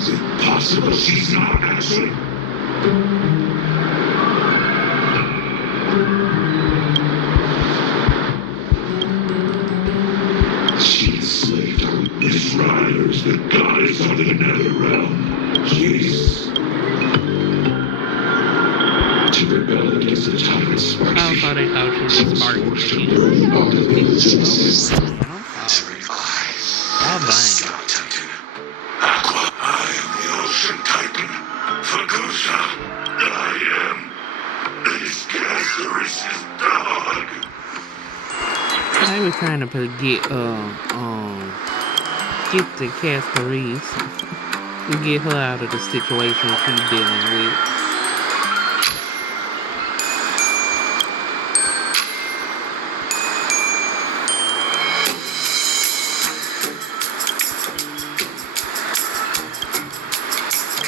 Is it possible she's not answering? She enslaved our weakest riders, the goddess of the nether realm. Please. To rebel against the tyrant Sparky. I thought they thought she was Sparky. Out of existence. Oh, dang. Aqua, I am the ocean titan. Fagusa, I am this Gasseris's dog. They were trying to get the Cascaris to get her out of the situation she's dealing with.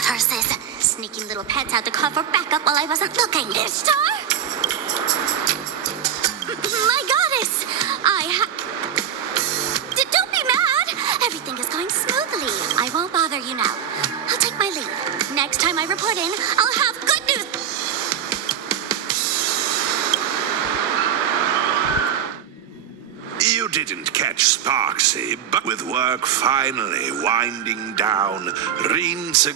Curses! Sneaking little pets had to cover back up while I wasn't looking. Ishtar? My goddess! Don't be mad! Everything is going smoothly. I won't bother you now. I'll take my leave. Next time I report in, I'll have good news. You didn't catch Sparksy, but with work finally winding down, Reen's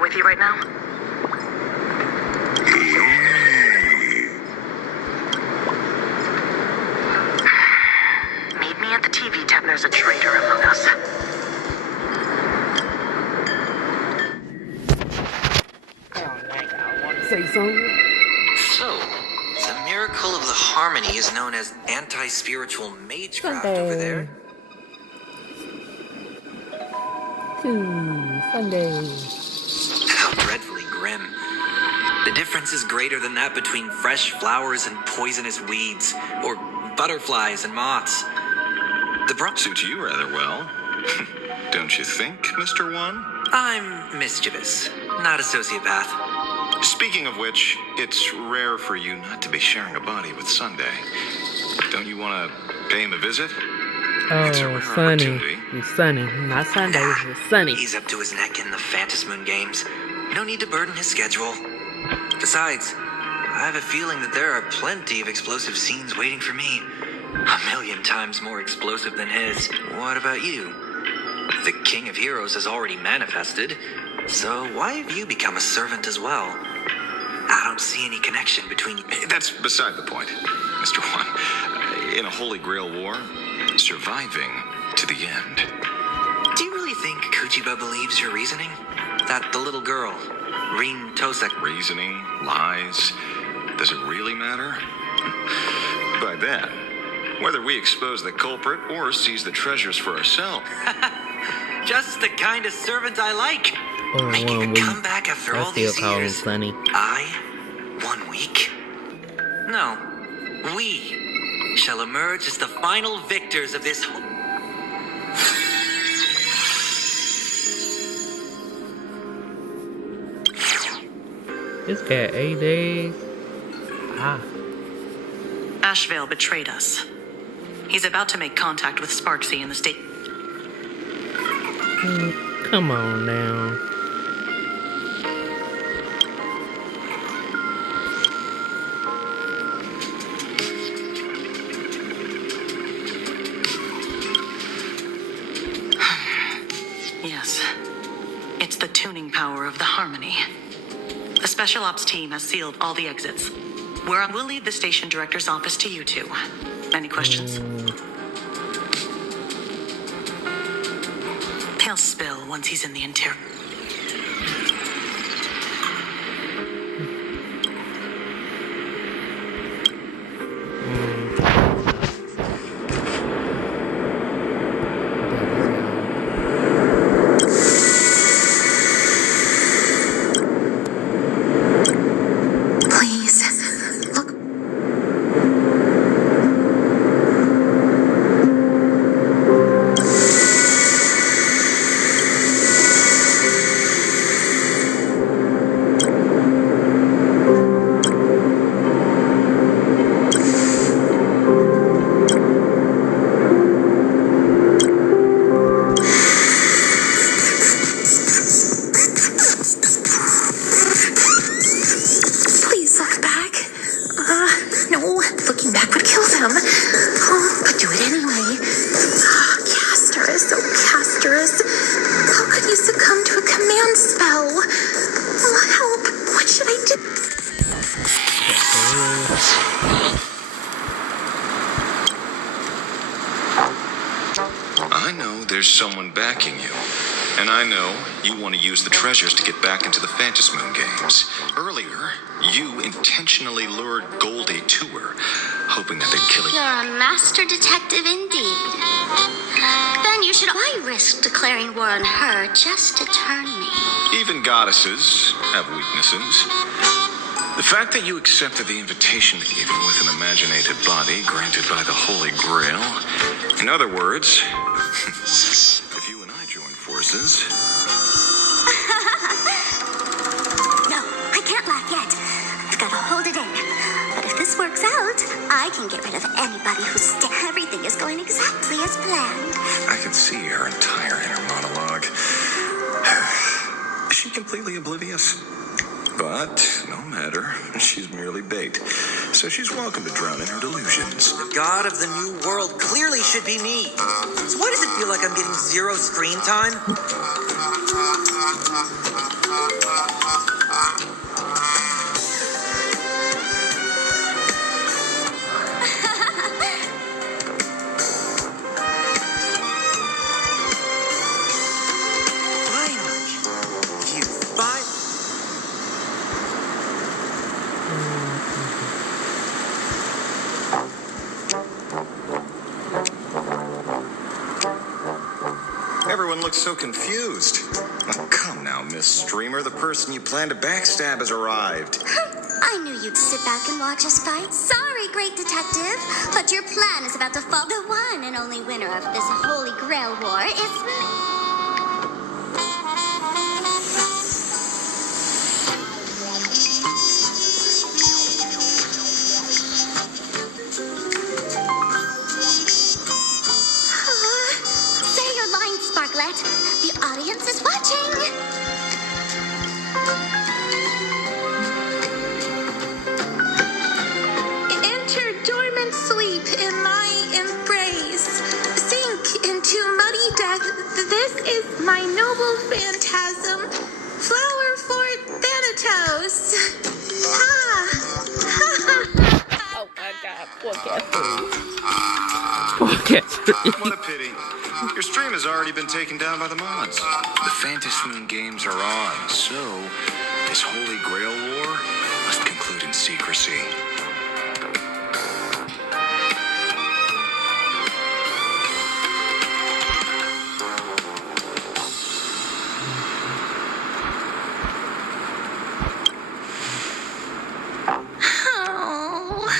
with you right now? Meet me at the TV tab. There's a traitor among us. Say something? So, the miracle of the harmony is known as anti-spiritual magecraft over there. Sunday. How dreadfully grim. The difference is greater than that between fresh flowers and poisonous weeds, or butterflies and moths. The suits you rather well. Don't you think, Mr. One? I'm mischievous, not a sociopath. Speaking of which, it's rare for you not to be sharing a body with Sunday. Don't you want to pay him a visit? It's a rare opportunity. It's Sunny. Not Sunday, it's Sunny. He's up to his neck in the Phantasm Moon games. No need to burden his schedule. Besides, I have a feeling that there are plenty of explosive scenes waiting for me. 1,000,000 times more explosive than his. What about you? The King of Heroes has already manifested, so why have you become a servant as well? I don't see any connection between you. That's beside the point, Mr. One. In a Holy Grail war, surviving to the end. Do you really think Kuchiba believes your reasoning? That the little girl, comatose reasoning, lies. Does it really matter? By that, whether we expose the culprit or seize the treasures for ourselves. Just the kind of servant I like. Or Making 1 a week. comeback after I all still these call him years. Sunny. 1 week? No. We shall emerge as the final victors of this whole... This got 8 days. Ashvale betrayed us. He's about to make contact with Sparksy in the state. Come on now. Yes. It's the tuning power of the harmony. The Special Ops team has sealed all the exits. We'll leave the station director's office to you two. Any questions? He'll spill once he's in the interior. There's someone backing you. And I know you want to use the treasures to get back into the Phantasmoon games. Earlier, you intentionally lured Goldie to her, hoping that they'd kill you. You're a master detective indeed. Then you should... Why risk declaring war on her just to turn me? Even goddesses have weaknesses. The fact that you accepted the invitation to even with an imaginated body granted by the Holy Grail. In other words, if you and I join forces... No, I can't laugh yet. I've got to hold it in. But if this works out, I can get rid of anybody who's... Everything is going exactly as planned. I can see her entire inner monologue. Is she completely oblivious? But, no matter, she's merely bait. So she's welcome to drown in her delusions. The god of the new world clearly should be me. So why does it feel like I'm getting zero screen time? Everyone looks so confused. Oh, come now, Miss Streamer. The person you plan to backstab has arrived. I knew you'd sit back and watch us fight. Sorry, great detective, but your plan is about to fall. The one and only winner of this Holy Grail war is me. Say your line, Sparklet. The audience is watching. Enter dormant sleep in my embrace. Sink into muddy death. This is my noble phantasm. Flower for Thanatos. Oh my god, poor cat. Poor cat. What a pity. Your stream has already been taken down by the mods. The Phantasmoon games are on, so This holy grail war must conclude in secrecy. Oh!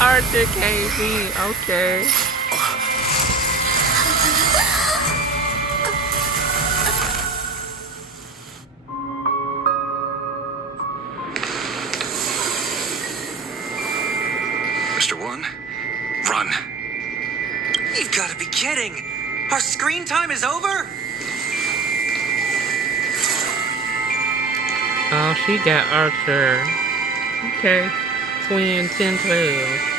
Arthur came in. Okay. Mr. One, run. You've got to be kidding. Our screen time is over? Oh, she got Archer. Okay. Twin 10-12.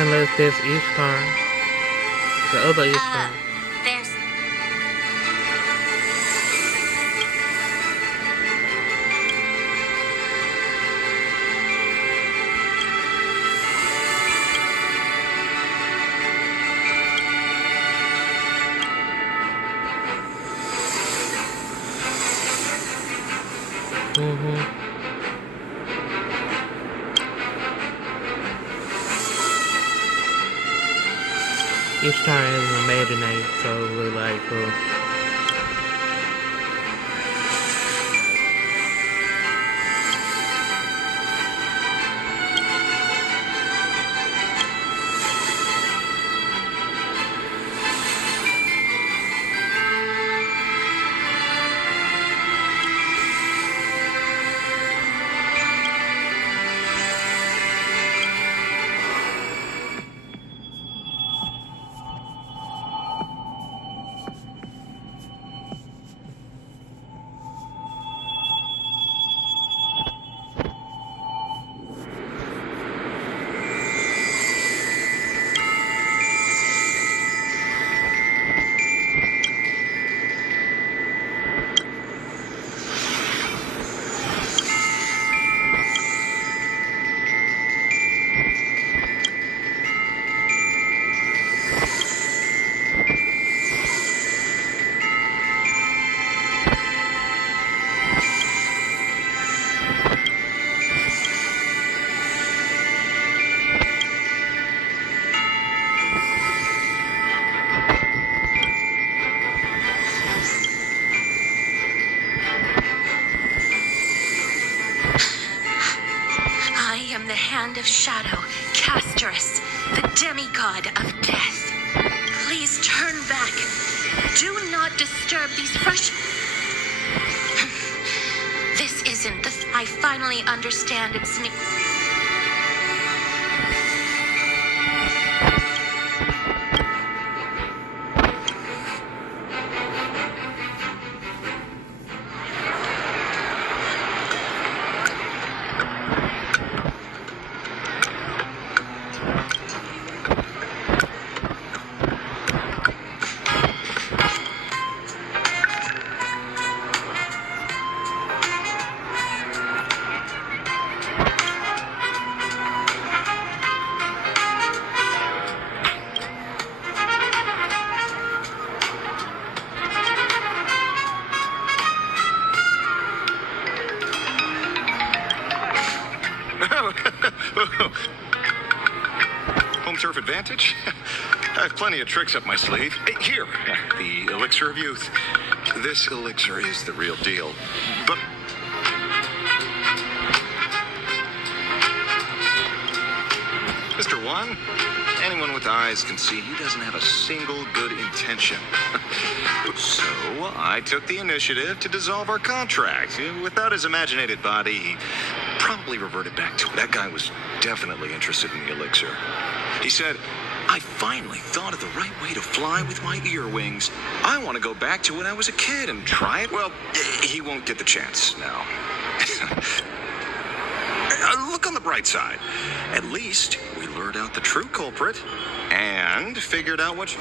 Unless there's Ishtar. The other Ishtar. There's... Ishtar is an imaginary, so we're like, the hand of shadow, Casterus, the demigod of death. Please turn back. Do not disturb these fresh... This isn't the... I finally understand it's me. Home turf advantage? I have plenty of tricks up my sleeve. Here, the elixir of youth. This elixir is the real deal. But... Mr. One, anyone with eyes can see he doesn't have a single good intention. So I took the initiative to dissolve our contract. Without his imaginated body, he probably reverted back to it. That guy was definitely interested in the elixir. He said, I finally thought of the right way to fly with my ear wings. I want to go back to when I was a kid and try it. Well, he won't get the chance now. Look on the bright side. At least we lured out the true culprit and figured out what...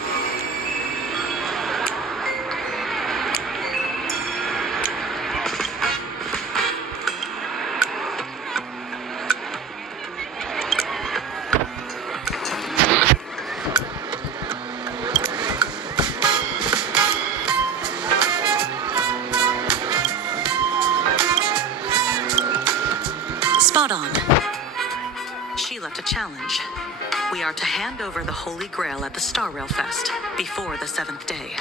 Spot on. She left a challenge. We are to hand over the Holy Grail at the Starrail Fest before the 7th day.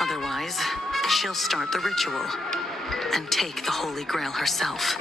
Otherwise, she'll start the ritual and take the Holy Grail herself.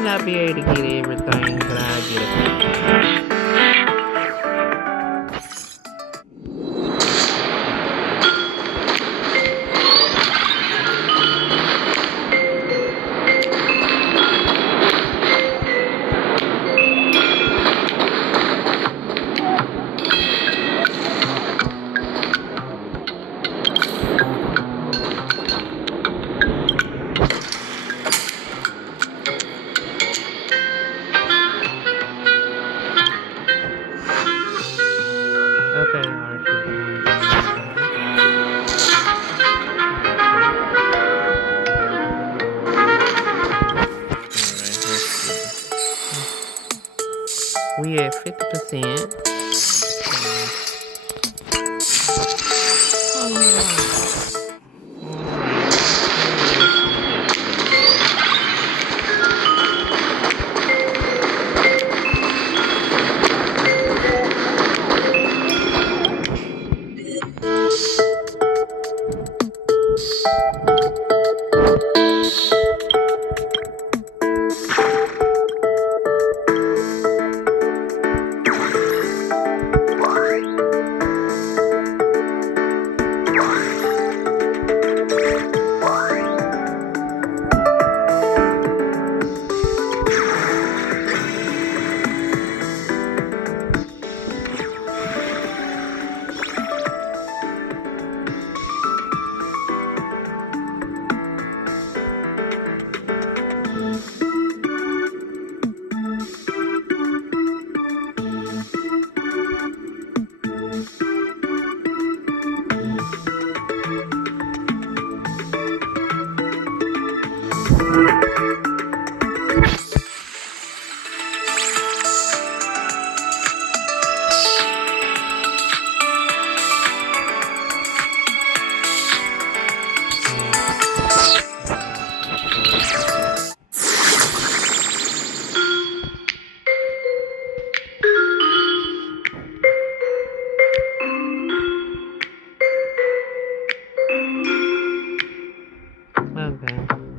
might not be able to get everything, but I'll get a few. We at 50%.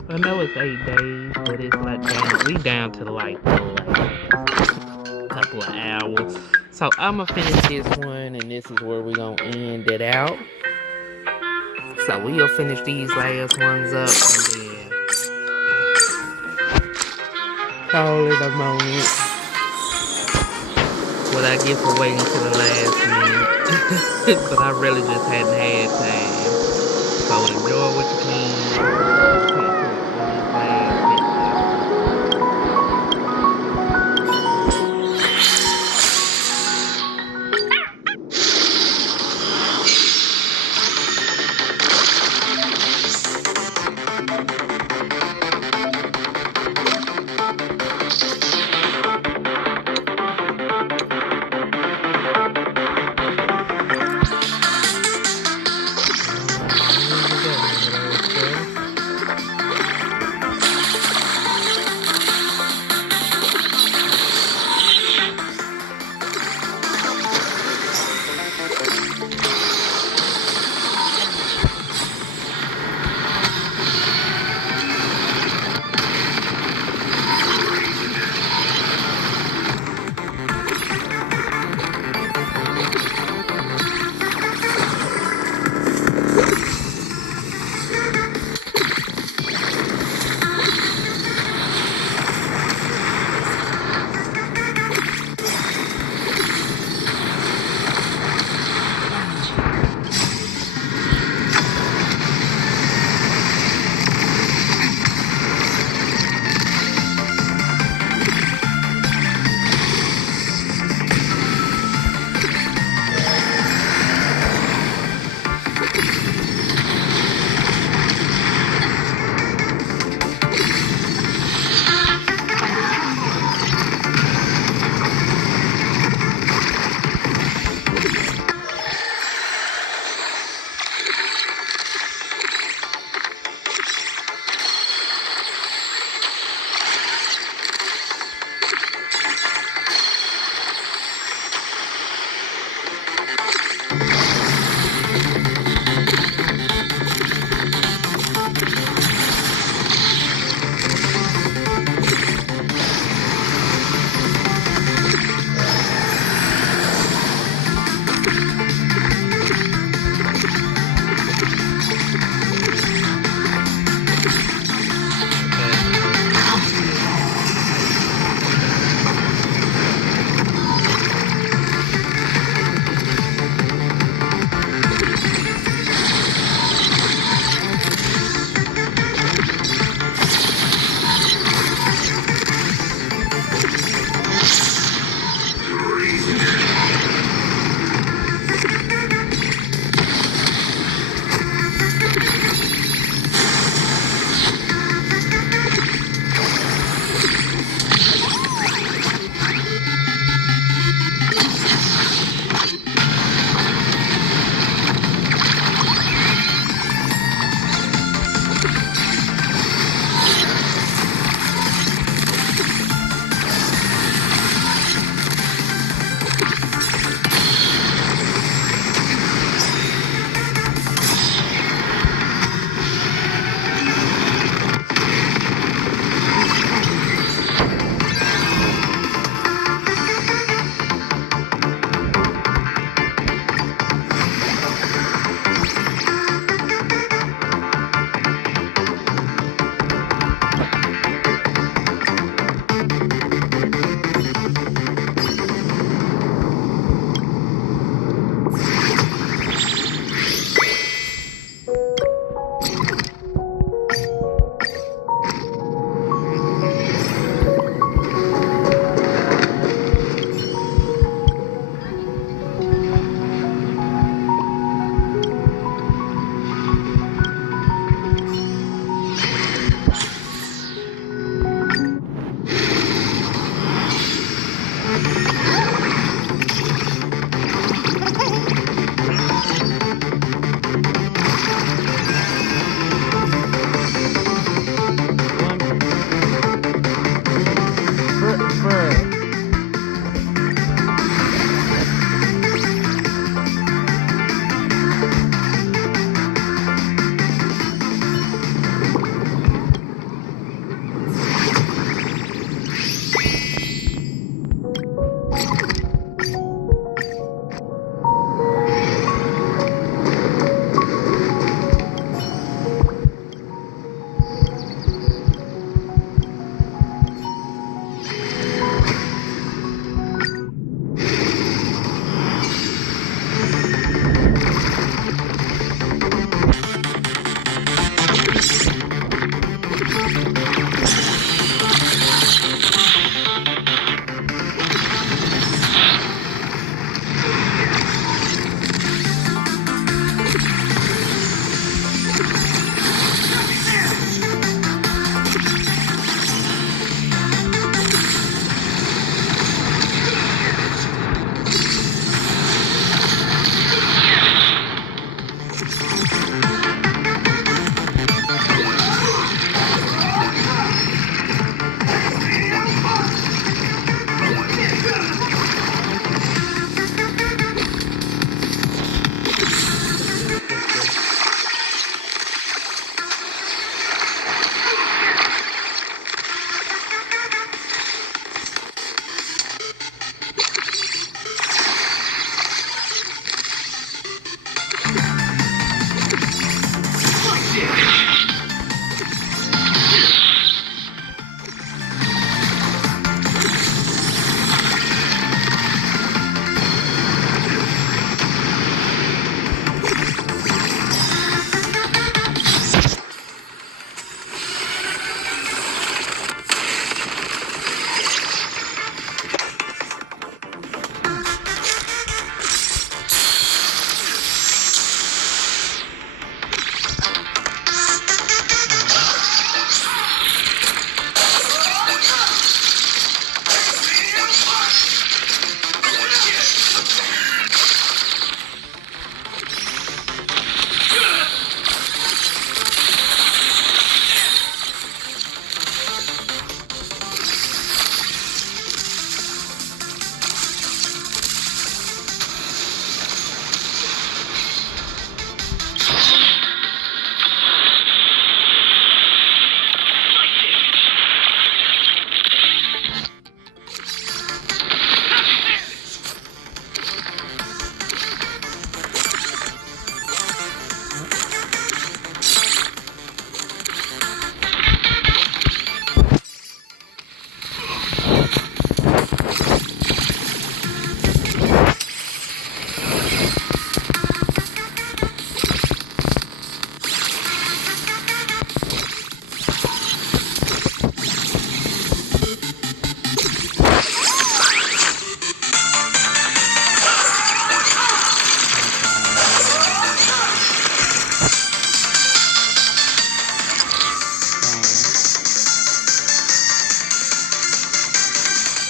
I know it's 8 days, but it's like we down to like a couple of hours. So I'm gonna finish this one, and this is where we're gonna end it out. So we'll finish these last ones up, and then call it a moment. What I get for waiting to the last minute, but I really just hadn't had time. So enjoy what you can.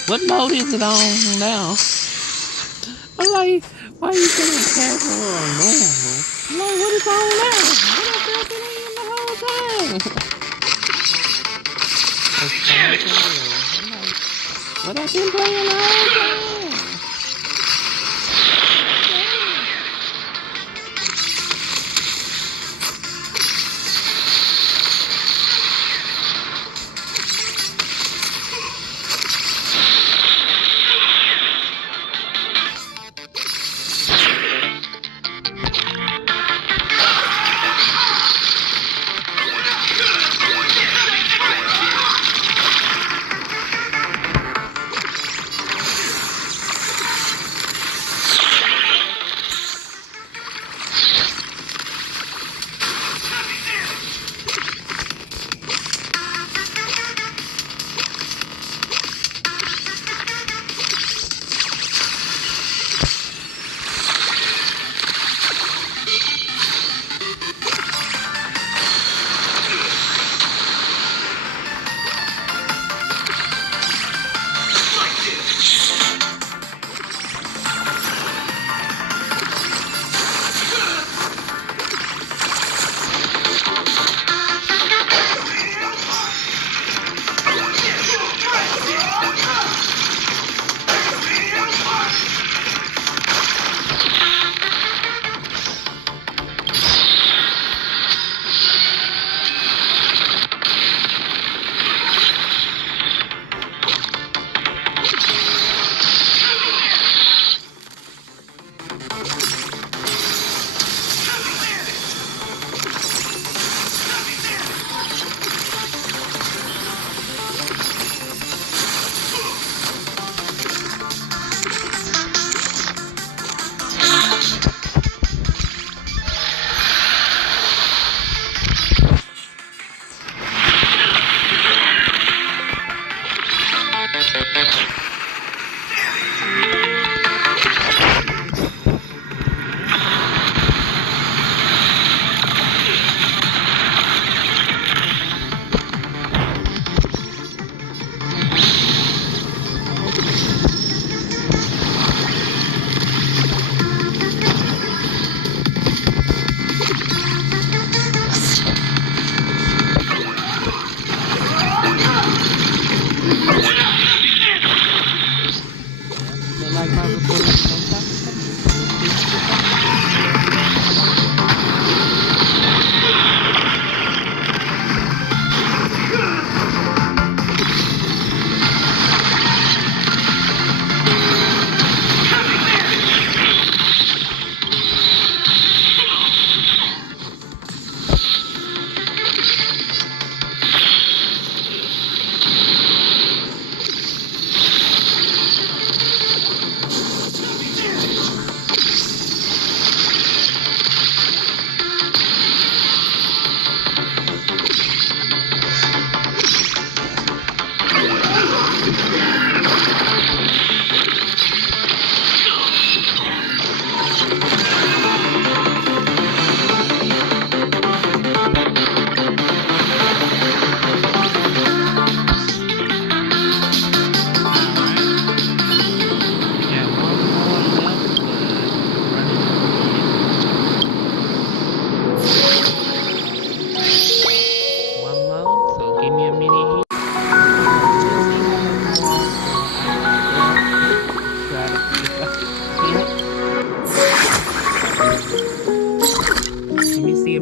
What mode is it on now? I'm like, why are you saying casual or normal? I'm like, what is on now? What I've been playing the whole time?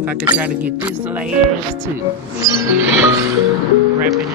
I could try to get this last too. Wrap it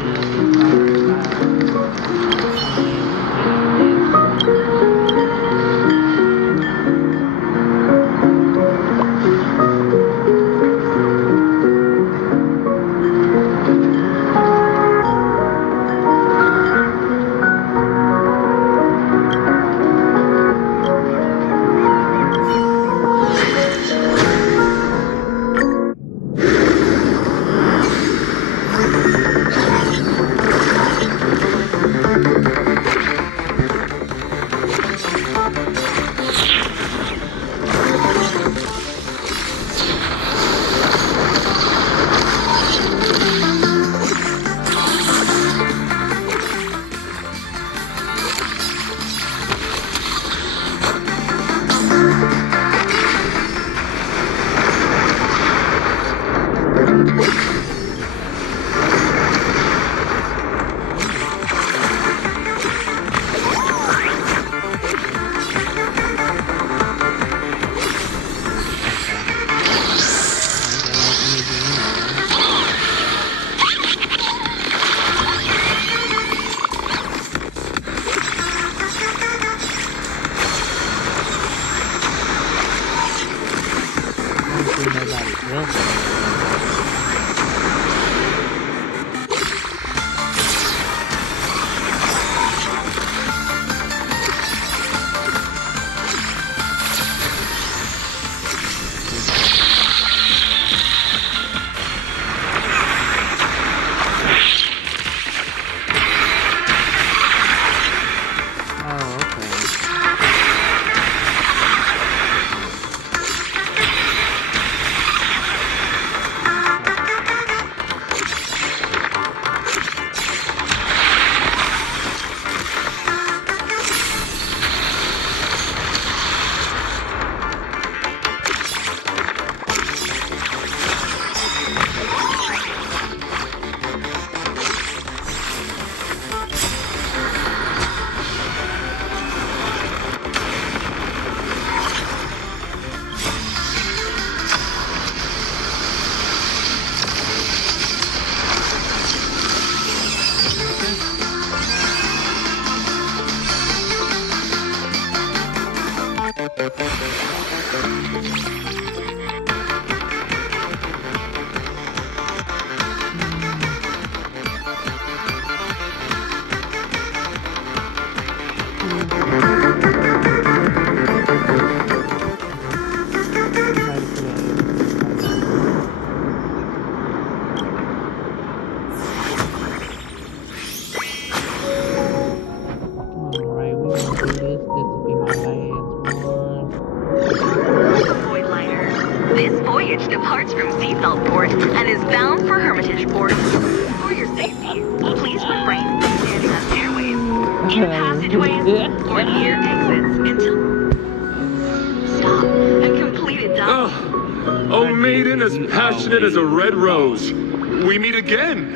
passionate as a red rose. We meet again.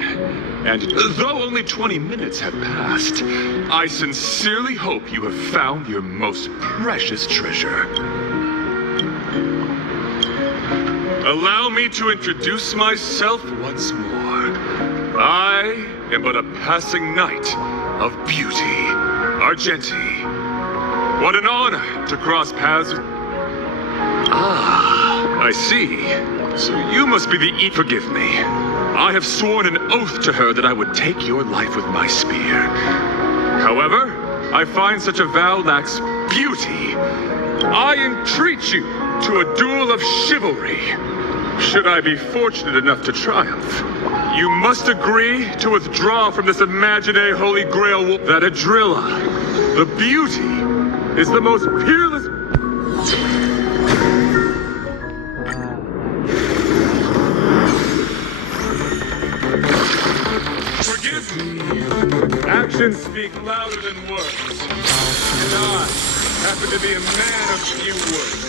And though only 20 minutes have passed, I sincerely hope you have found your most precious treasure. Allow me to introduce myself once more. I am but a passing knight of beauty, Argenti. What an honor to cross paths with... Ah, I see. So you must be the Forgive me. I have sworn an oath to her that I would take your life with my spear. However, I find such a vow lacks beauty. I entreat you to a duel of chivalry. Should I be fortunate enough to triumph, you must agree to withdraw from this imaginary holy grail that Adrilla, the beauty, is the most peerless... Forgive me. Actions speak louder than words. And I happen to be a man of few words.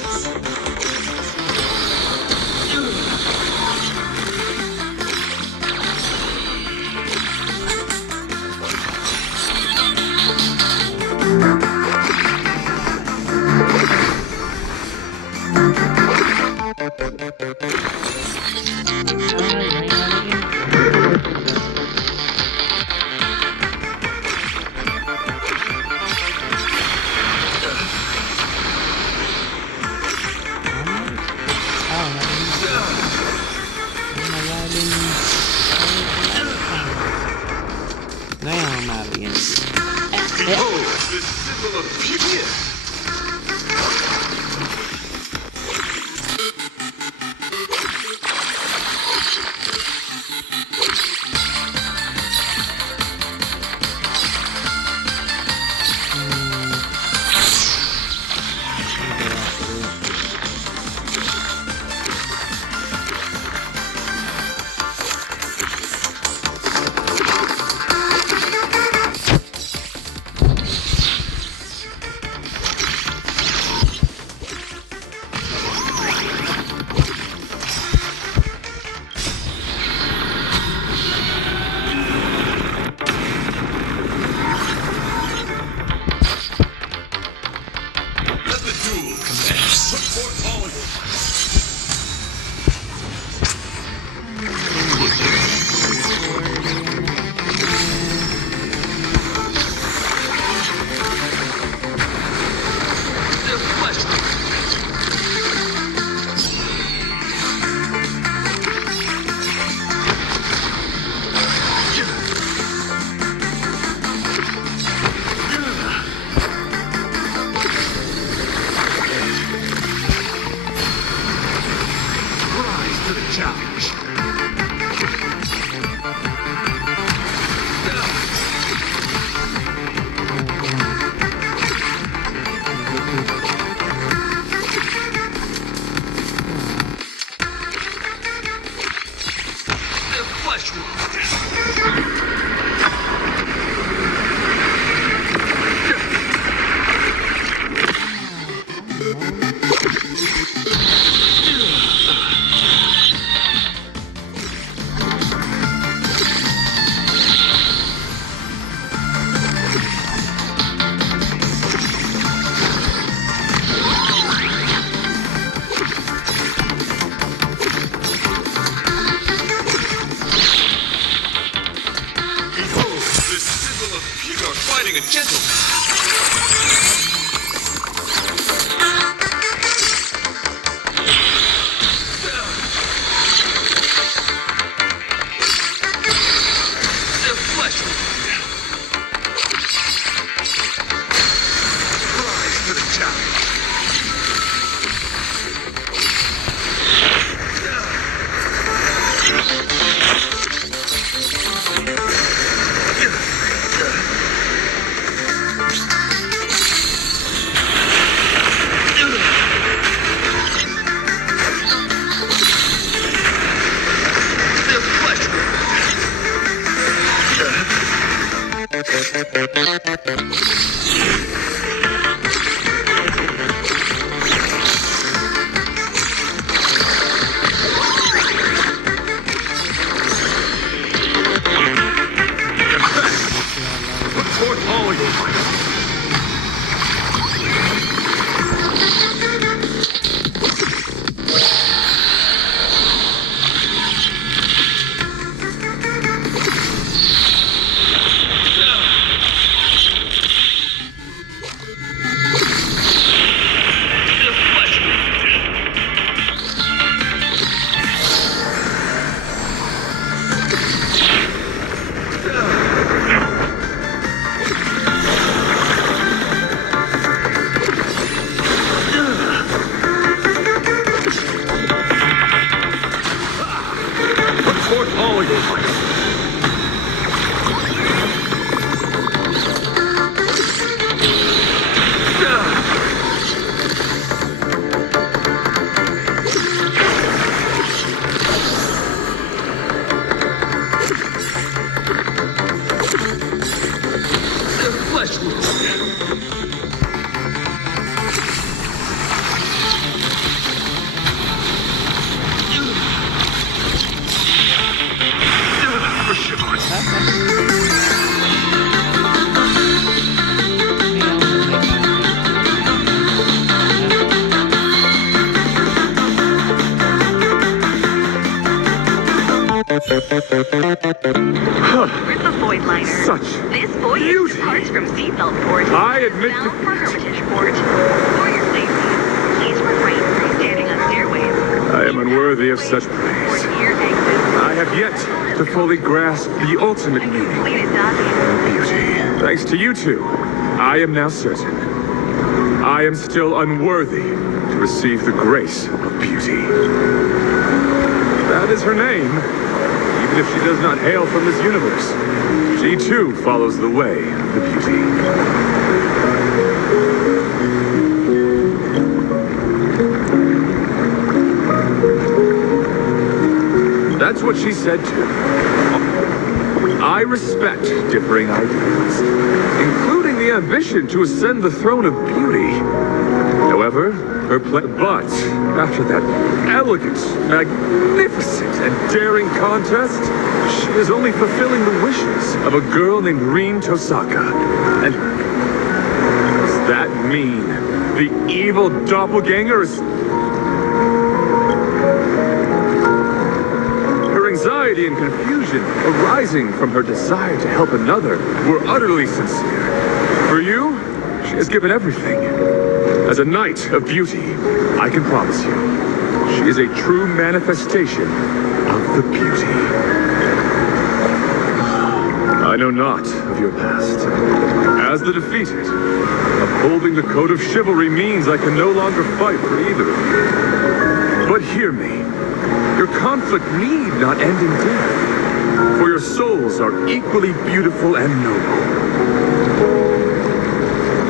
Where's the void liner? Such This voyage beauty. departs from Seatbelt Port. I admit bound for defeat. Hermitage Port. For your safety, please refrain from standing on stairways. I am unworthy of such praise. Port gear exit. I have yet to fully grasp the ultimate meaning Completed docking. of beauty. Thanks to you two, I am now certain I am still unworthy to receive the grace of beauty. That is her name. Even if she does not hail from this universe, she too follows the way of the beauty. That's what she said too. I respect differing ideas, including the ambition to ascend the throne of beauty. However, but after that elegant, magnificent, and daring contest, she is only fulfilling the wishes of a girl named Rin Tosaka. And does that mean the evil doppelganger is... Her anxiety and confusion arising from her desire to help another were utterly sincere. For you, she has given everything. As a knight of beauty, I can promise you, she is a true manifestation of the beauty. I know not of your past. As the defeated, upholding the code of chivalry means I can no longer fight for either of you. But hear me, your conflict need not end in death, for your souls are equally beautiful and noble.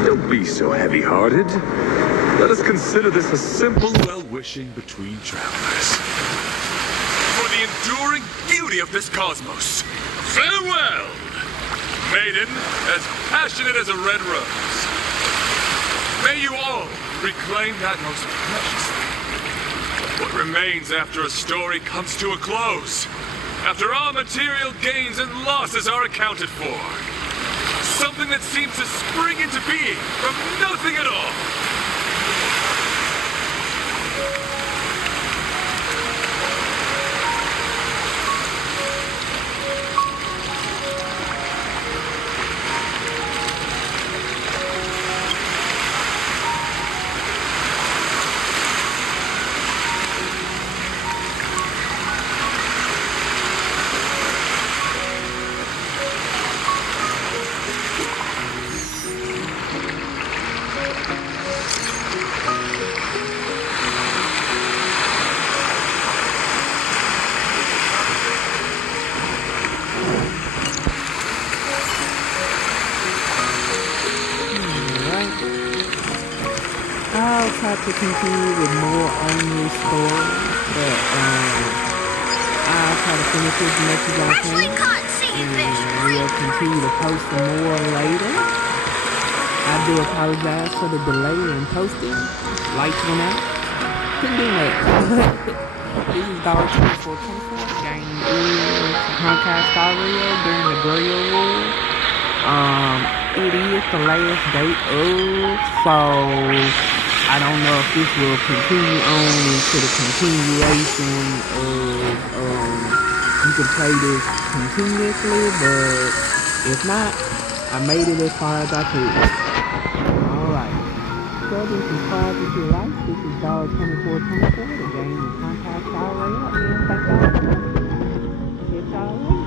Don't be so heavy-hearted. Let us consider this a simple well-wishing between travelers. For the enduring beauty of this cosmos, farewell! Maiden, as passionate as a red rose. May you all reclaim that most precious thing. What remains after a story comes to a close, after all material gains and losses are accounted for. Something that seems to spring into being from nothing at all. I'll try to continue with more on this story, but I'll try to finish as much as I can, and we'll continue to post some more later. I do apologize for the delay in posting. Lights went out. Couldn't do much. This is $24.24. The game is Honkai Starrail during the Grail War. It is the last day of, so I don't know if this will continue on into the continuation of, you can play this continuously, but if not, I made it as far as I could. Alright, so this is Far If You Like. This is $24.24. The game is Honkai Starrail, and thank y'all. Catch y'all later.